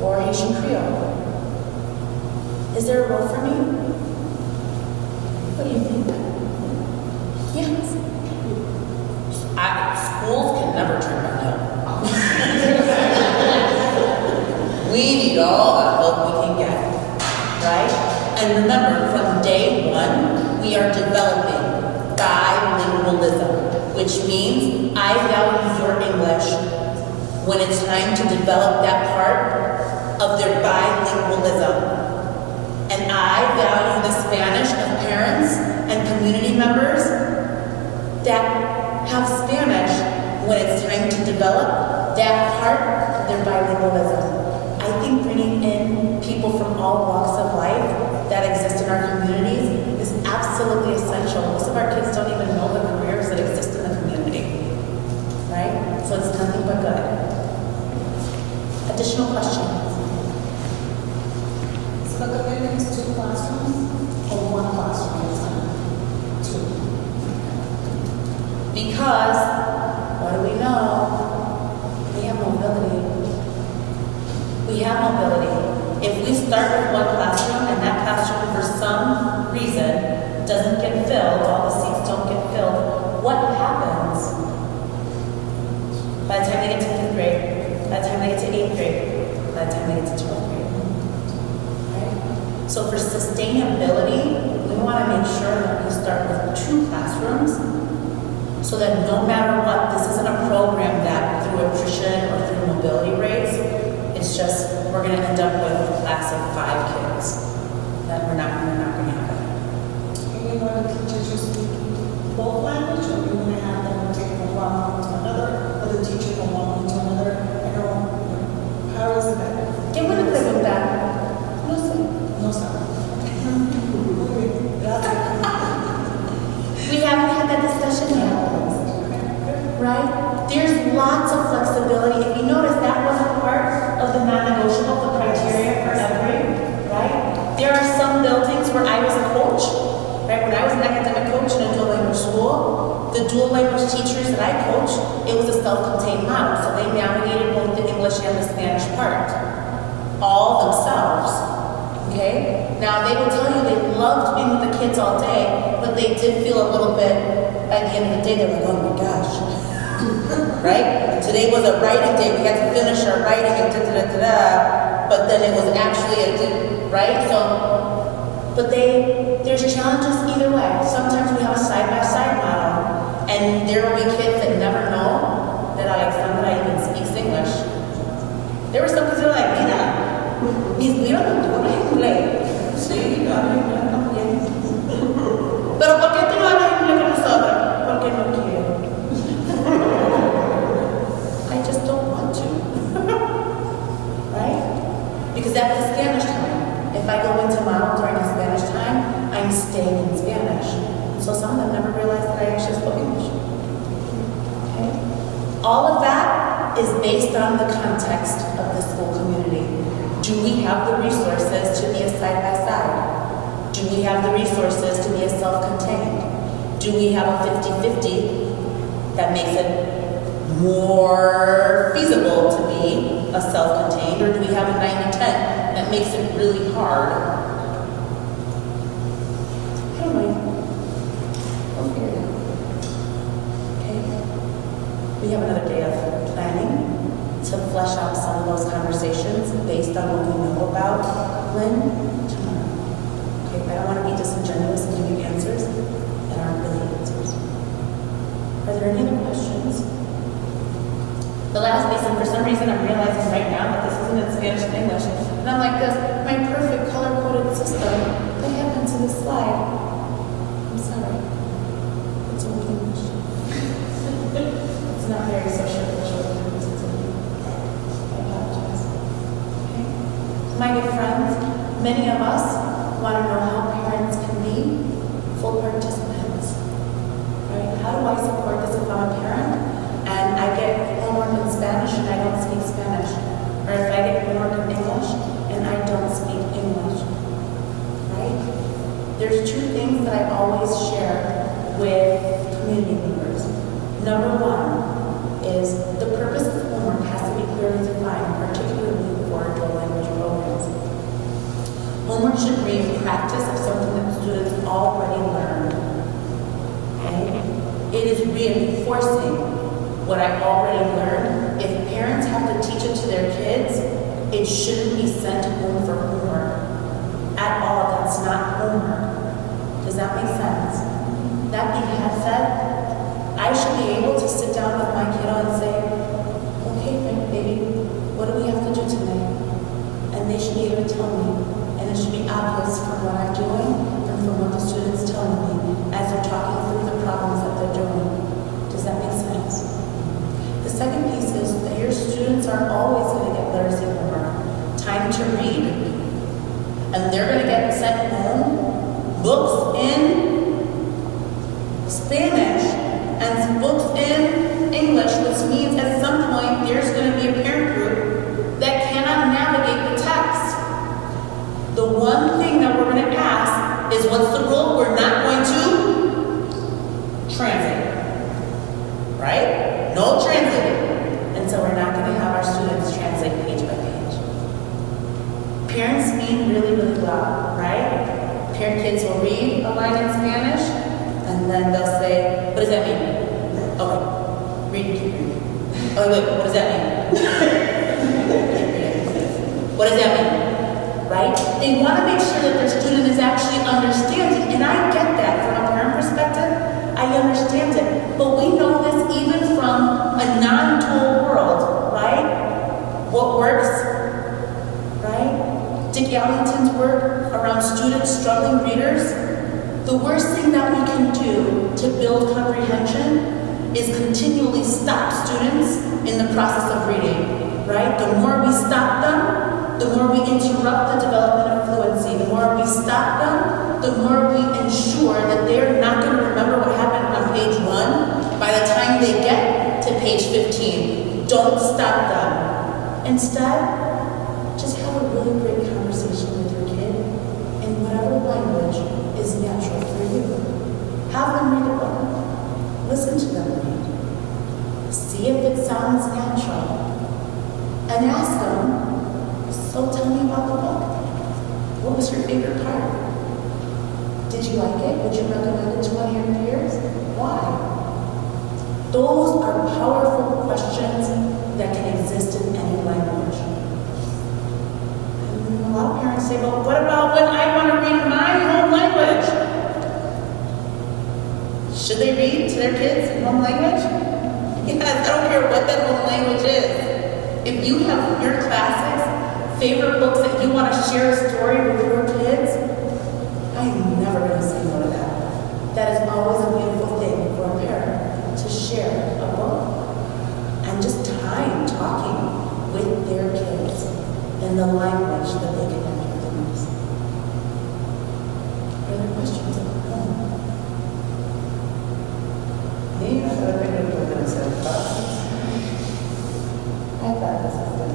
Or Haitian Creole? Is there a role for me? What do you think? Yes. Schools can never turn downhill. We need all the help we can get, right? And remember, from day one, we are developing bilingualism, which means I value your English when it's time to develop that part of their bilingualism. And I value the Spanish of parents and community members that have Spanish when it's time to develop that part of their bilingualism. I think bringing in people from all walks of life that exist in our communities is absolutely essential. Most of our kids don't even know the careers that exist in the community, right? So it's nothing but good. Additional questions? So the commitment is 2 classrooms or 1 classroom at a time? 2. Because, what do we know? We have mobility. We have mobility. If we start with 1 classroom and that classroom for some reason doesn't get filled, all the seats don't get filled, what happens? By the time they get to 5th grade, by the time they get to 8th grade, by the time they get to 12th grade. Right? So for sustainability, we want to make sure that we start with 2 classrooms so that no matter what, this isn't a program that through attrition or through mobility rates, it's just we're going to end up with a class of 5 kids. That we're not going to have that. And you want the teachers to speak both languages, or you're going to have them take from one language to another, or the teacher from one language to another? I don't, how is it that? ¿Qué puede preguntar? No sé. No sabe. Gracias. We haven't had that discussion yet. Right? There's lots of flexibility. If you notice, that wasn't part of the non-negotiable, the criteria for every, right? There are some buildings where I was a coach, right? When I was an academic coach in a dual language school, the dual language teachers that I coached, it was a self-contained model. So they navigated both the English and the Spanish part, all themselves. Okay? Now they will tell you they loved being with the kids all day, but they did feel a little bit, by the end of the day, they were like, oh my gosh. Right? Today was a writing day. We had to finish our writing and da-da-da-da-da. But then it was actually right? So, but there's challenges either way. Sometimes we have a side-by-side model, and there will be kids that never know that Alexandra even speaks English. There were some kids that were like, mira, we don't hablar inglés. Sí, hablo inglés también. Pero ¿por qué tú no hablas inglés con nosotros? Porque no quiero. I just don't want to. Right? Because that's the Spanish time. If I go into model during the Spanish time, I'm staying in Spanish. So some of them never realized that I actually spoke English. Okay? All of that is based on the context of the school community. Do we have the resources to be a side-by-side? Do we have the resources to be a self-contained? Do we have a 50-50 that makes it more feasible to be a self-contained, or do we have a 90-10 that makes it really hard? I don't know. We'll figure it out. Okay? We have another day of planning to flesh out some of those conversations based on what we know about Lynn tomorrow. Okay, I don't want to be disingenuous and give you answers that aren't really answers. Are there any other questions? The last piece, and for some reason I'm realizing right now that this isn't in Spanish and English, and I'm like this, my perfect color-coded system, what happened to this slide? I'm sorry. It's old English. It's not very social. My good friends, many of us want to know how parents can be full participants. Right? How do I support this if I'm a parent and I get homework in Spanish and I don't speak Spanish? Or if I get homework in English and I don't speak English? Right? there's two things that I always share with community members. Number one is the purpose of homework has to be clearly defined, particularly for dual language programs. Homework should be a practice of something that students already learned. Okay? It is reinforcing what I already learned. If parents have to teach it to their kids, it shouldn't be sent home for homework at all. That's not homework. Does that make sense? That being said, I should be able to sit down with my kiddo and say, okay, baby, what do we have to do tonight? And they should be able to tell me. And it should be obvious from what I'm doing and from what the students tell me as they're talking through the problems that they're doing. Does that make sense? The second piece is that your students are always going to get literacy homework, time to read. And they're going to get sent home books in Spanish and books in English, which means at some point there's going to be a parent group that cannot navigate the text. The one thing that we're going to ask is what's the rule? We're not going to translate. Right? No translating. And so we're not going to have our students translate page by page. Parents mean really, really well, right? Parent kids will read a line in Spanish, and then they'll say, what does that mean? Okay, read, keep reading. Oh, wait, what does that mean? What does that mean? Right? They want to make sure that their student is actually understanding, and I get that from a parent perspective. I understand it, but we know this even from a non-dual world, right? What works, right? Dick Ellington's work around students struggling readers. The worst thing that we can do to build comprehension is continually stop students in the process of reading, right? The more we stop them, the more we interrupt the development of fluency. The more we stop them, the more we ensure that they're not going to remember what happened on page 1 by the time they get to page 15. Don't stop them. Instead, just have a really great conversation with your kid in whatever language is natural for you. Have them read a book. Listen to them read. See if it sounds natural. And ask them, so tell me about the book. What was your favorite part? Did you like it? Would you recommend it to one of your peers? Why? Those are powerful questions that can exist in any language. And a lot of parents say, well, what about when I want to read my home language? Should they read to their kids in home language? Yes, I don't care what that home language is. If you have your classics, favorite books that you want to share a story with your kids, I'm never going to say no to that. That is always a beautiful thing for a parent to share a book and just time talking with their kids in the language that they connect with the most. Other questions at home? Me, I thought I could put them some boxes. I thought this was good.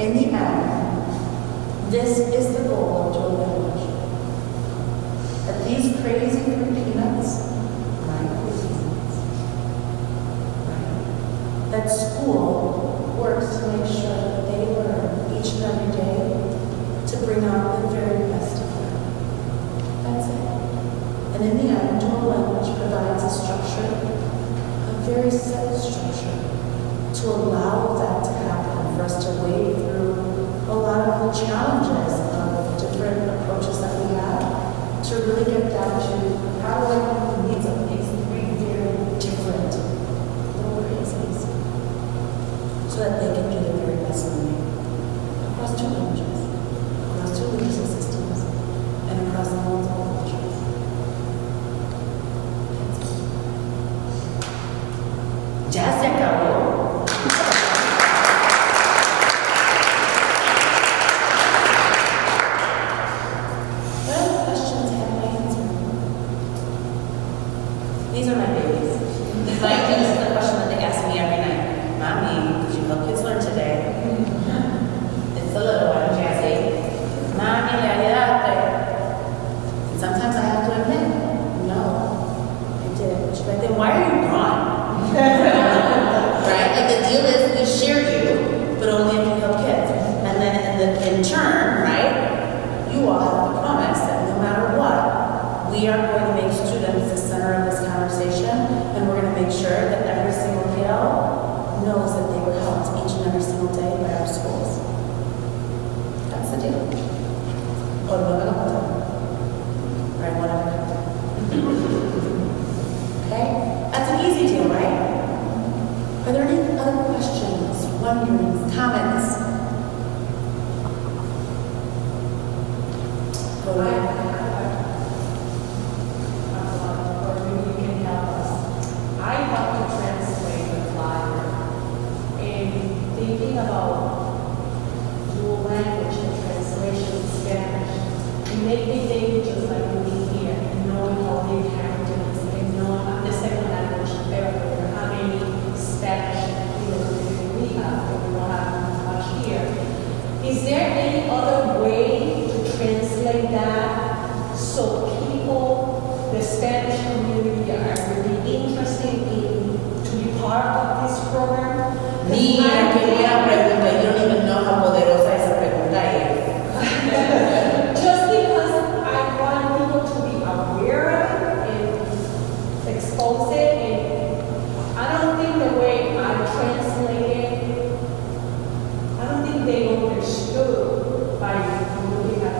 In the end, this is the goal of dual language. That these crazy peanuts, that school works to make sure that they learn each and every day to bring out the very best of them. That's it. And in the end, dual language provides a structure, a very set structure, to allow that to happen, for us to wade through a lot of the challenges of different approaches that we have to really get down to how do I meet the needs of these three very different little crazies so that they can do their very best learning across two languages, across two leadership systems, and across multiple cultures. Jessica. These are my babies. Like, this is the question that they ask me every night. Mommy, did you help kids learn today? It's the little one, Jazzy. or maybe you can help us. I helped to translate the flyer, and thinking about dual language and translation in Spanish, it made me think just like living here, and knowing how big Harrington is, and knowing the second language better, how many Spanish we have, but we don't have much here. Is there any other way to translate that so people, the Spanish community, are really interested in to be part of this program? Mira, qué buena pregunta. You don't even know how poderosa esa pregunta es. Just because I want people to be aware of it and expose it, and I don't think the way I translate it, I don't think they understood by looking at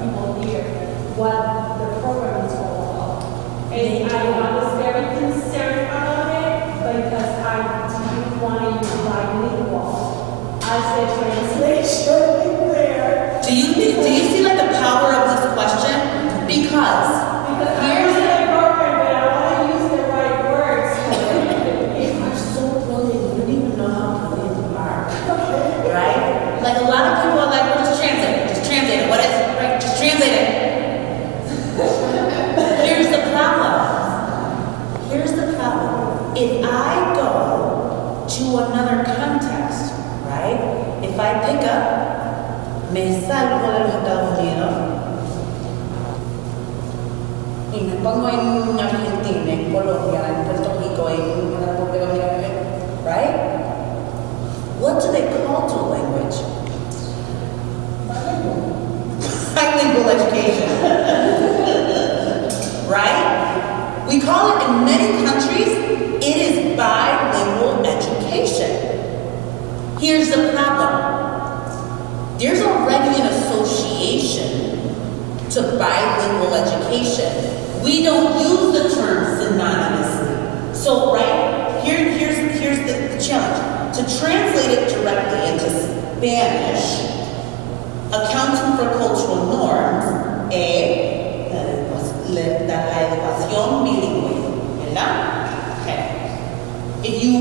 people here what the program is all about. And I was very concerned about it because I didn't want to use bilingual as the translation in there. Do you see like the power of this question? Because Because I use the program, but I want to use the right words. you are so brilliant, you don't even know how brilliant you are. Right? Like a lot of people are like, well, just translate it. Just translate it. What is it? Right? Just translate it. Here's the problem. Here's the problem. If I go to another context, right? If I pick up, me salgo de los Estados Unidos y me pongo en Argentina, en Colombia, en Puerto Rico, en la República Dominicana, right? What do they call dual language? Bilingual education. Right? We call it in many countries, it is bilingual education. Here's the problem. There's already an association to bilingual education. We don't use the term synonymously. So, right, here's the challenge. To translate it directly into Spanish, accounting for cultural norms, la educación bilingüe, ¿verdad? Okay. If you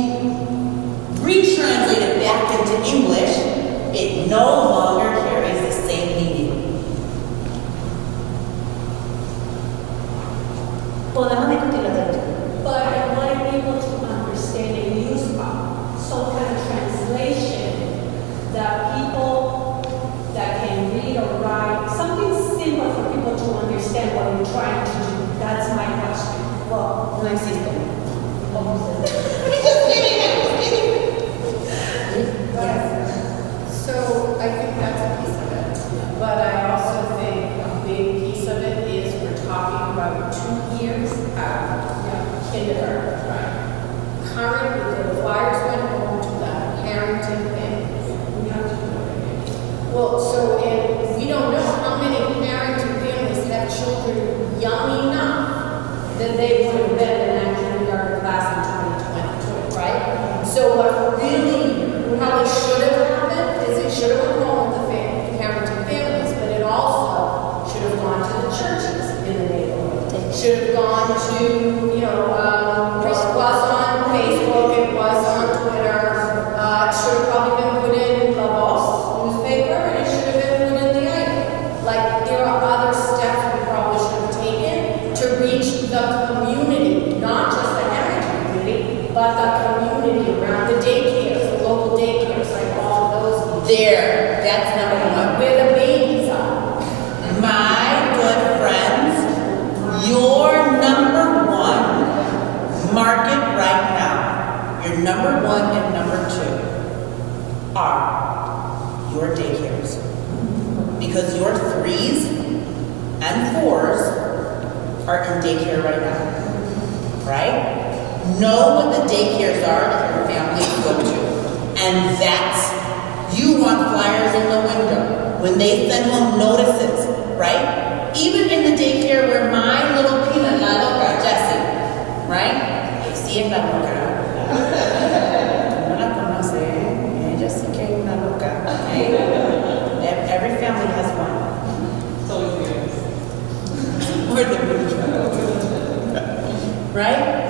retranslate it back into English, it no longer carries the same meaning. Podemos discutirlo dentro. But I wanted people to understand and use some kind of translation that people that can read or write, something simple for people to understand what we're trying to do. That's my question. Well, no existe. So I think that's a piece of it. But I also think a big piece of it is we're talking about 2 years out of kindergarten. Right. Currently, the flyers went home to the Harrington families. We have to do it. Well, so and we don't know how many Harrington families have children young enough that they would have been in that kindergarten class in 2022, right? So what really probably should have happened is it should have gone home with the Harrington families, but it also should have gone to the churches in the neighborhood. It should have gone to, it was on Facebook, it was on Twitter, it should have probably been put in the Boss newspaper, and it should have been put in the Ivy. Like, there are other steps we probably should have taken to reach the community, not just the Harrington community, but the community around the daycares, the local daycares, like all of those. There, that's number one. Where the babies are. My good friends, your number one market right now, your number one and number two are your daycares. Because your 3s and 4s are in daycare right now, right? Know what the daycares are that your family go to. And that's, you want flyers in the window. When they send home notices, right? Even in the daycare where my little peanut, la loca, Jessie, right? Sí es la loca. No la conoce, ella sí que es una loca, okay? Every family has one. So for the right?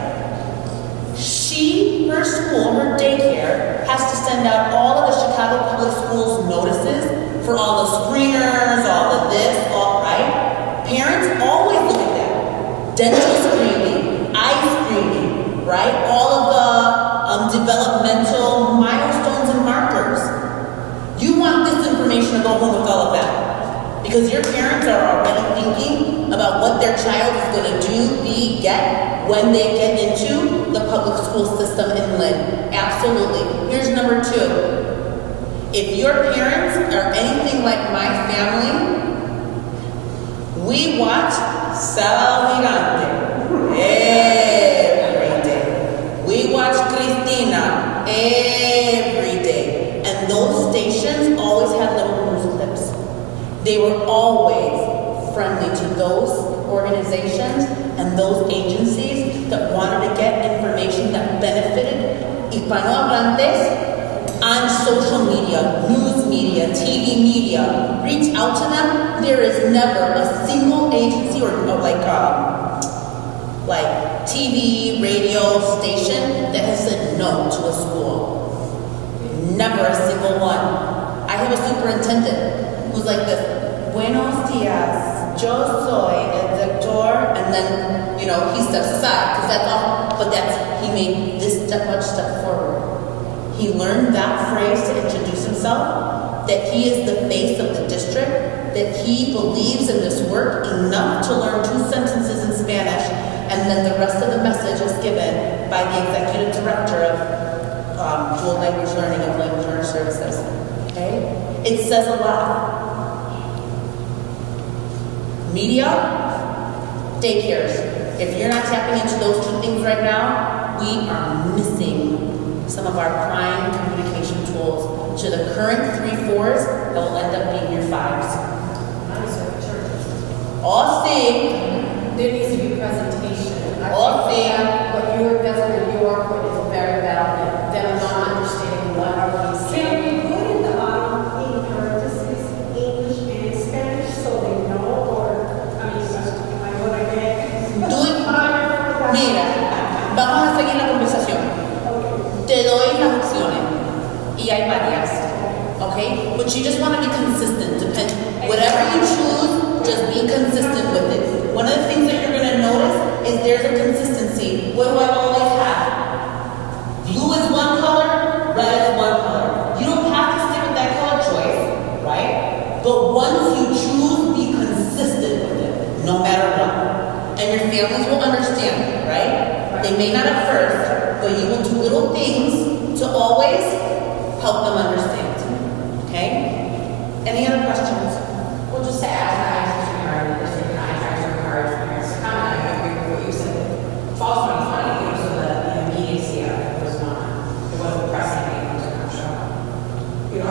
Her school, her daycare, has to send out all of the Chicago Public Schools notices for all the screeners, all of this, all right? Parents always look at that. Dental screening, eye screening, right? All of the developmental milestones and markers. You want this information to go home with all of that. Because your parents are already thinking about what their child is going to do, be, get, when they get into the public school system in Lynn. Absolutely. Here's number 2. If your parents are anything like my family, we watch Sábado Gigante every day. We watch Cristina every day. And those stations always had little news clips. They were always friendly to those organizations and those agencies that wanted to get information that benefited Hispanohablantes on social media, news media, TV media. Reach out to them. There is never a single agency or like TV, radio station that has said no to a school. Never a single one. I have a superintendent who's like this. Buenos días, yo soy el doctor, and then, he steps aside, because that's all, but he made this much step forward. He learned that phrase to introduce himself, that he is the face of the district, that he believes in this work enough to learn 2 sentences in Spanish, and then the rest of the message is given by the executive director of dual language learning of language learner services. Okay? It says a lot. Media, daycares. If you're not tapping into those 2 things right now, we are missing some of our prime communication tools to the current 3-4s that will end up being your 5s. All see. There needs to be presentation. All see. What you're doing in your point is very valid. Them not understanding what are we Can saying. we put in the in parentheses English and Spanish so they know, or am I gonna get? Mira, vamos a seguir la conversación. Te doy las opciones y hay varias, okay? But you just want to be consistent. Whatever you choose, just be consistent with it. One of the things that you're going to notice is there's a consistency. What do I always have? Blue is one color, red is one color. You don't have to stick with that color choice, right? But once you choose, be consistent with it, no matter what. And your families will understand, right? They may not at first, but you will do little things to always help them understand. Okay? Any other questions? Well, just to add to that, I try to encourage parents to come, and I agree with what you said. Fall 2020, so the immediacy of it was not, it wasn't pressing anyone to come show up.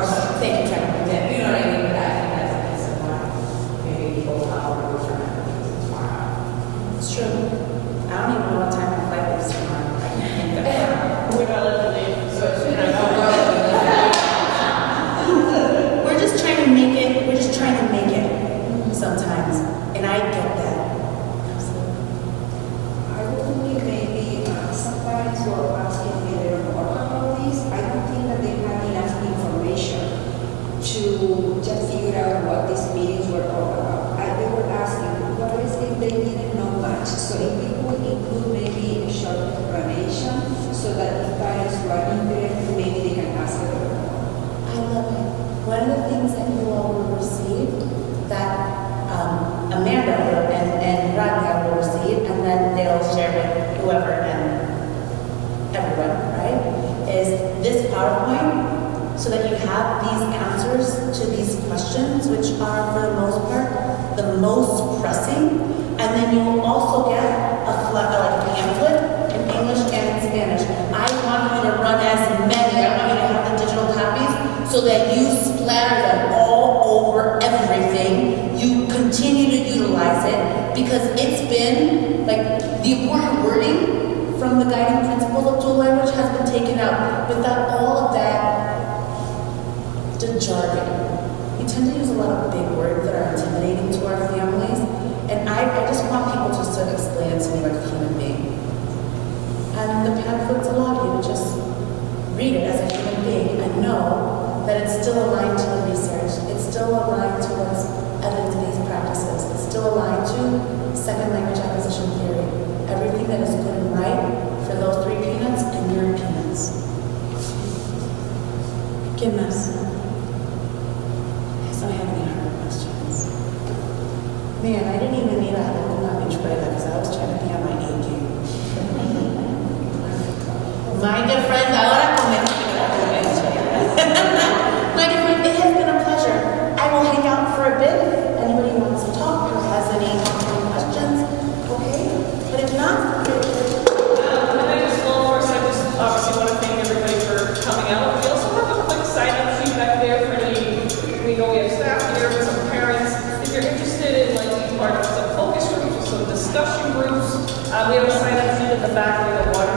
So thank you, Chuck. You know what I mean? But I think that's a piece of what maybe people will have to from it tomorrow. It's true. I don't even know what time my flight is tomorrow. I can't think of it. We're not letting them leave. So it's, We're just trying to make it. We're just trying to make it sometimes. And I get that. Absolutely. I would think maybe some parents were asking me a little more about this. I don't think that they have enough information to just figure out what these meetings were all about. They were asking, what is it they didn't know much? So if we could include maybe a short explanation so that if parents who are interested, maybe they can ask a little more. I love it. One of the things that you all will receive that Amanda and Rania will receive, and then they'll share with whoever and everyone, right? Is this PowerPoint so that you have these answers to these questions, which are for the most part the most pressing, and then you will also get a pamphlet in English and in Spanish. I want you to run as many. I want you to have the digital copies so that you splatter them all over everything. You continue to utilize it because it's been like the important wording from the guiding principles of dual language has been taken out without all of that, the jargon. We tend to use a lot of big words that are intimidating to our families, and I just want Man, I didn't even need a una bichuela because I was trying to be on my A game. My dear friends, ahora comencé la convention. My dear friends, it has been a pleasure. I will hang out for a bit if anybody wants to talk or has any questions. Okay? But if not, And I just, well, first, I just obviously want to thank everybody for coming out. We also have a quick sign-up sheet back there for any, we know we have staff here, some parents. If you're interested in like being part of some focus groups or some discussion groups, we have a sign-up sheet at the back where the water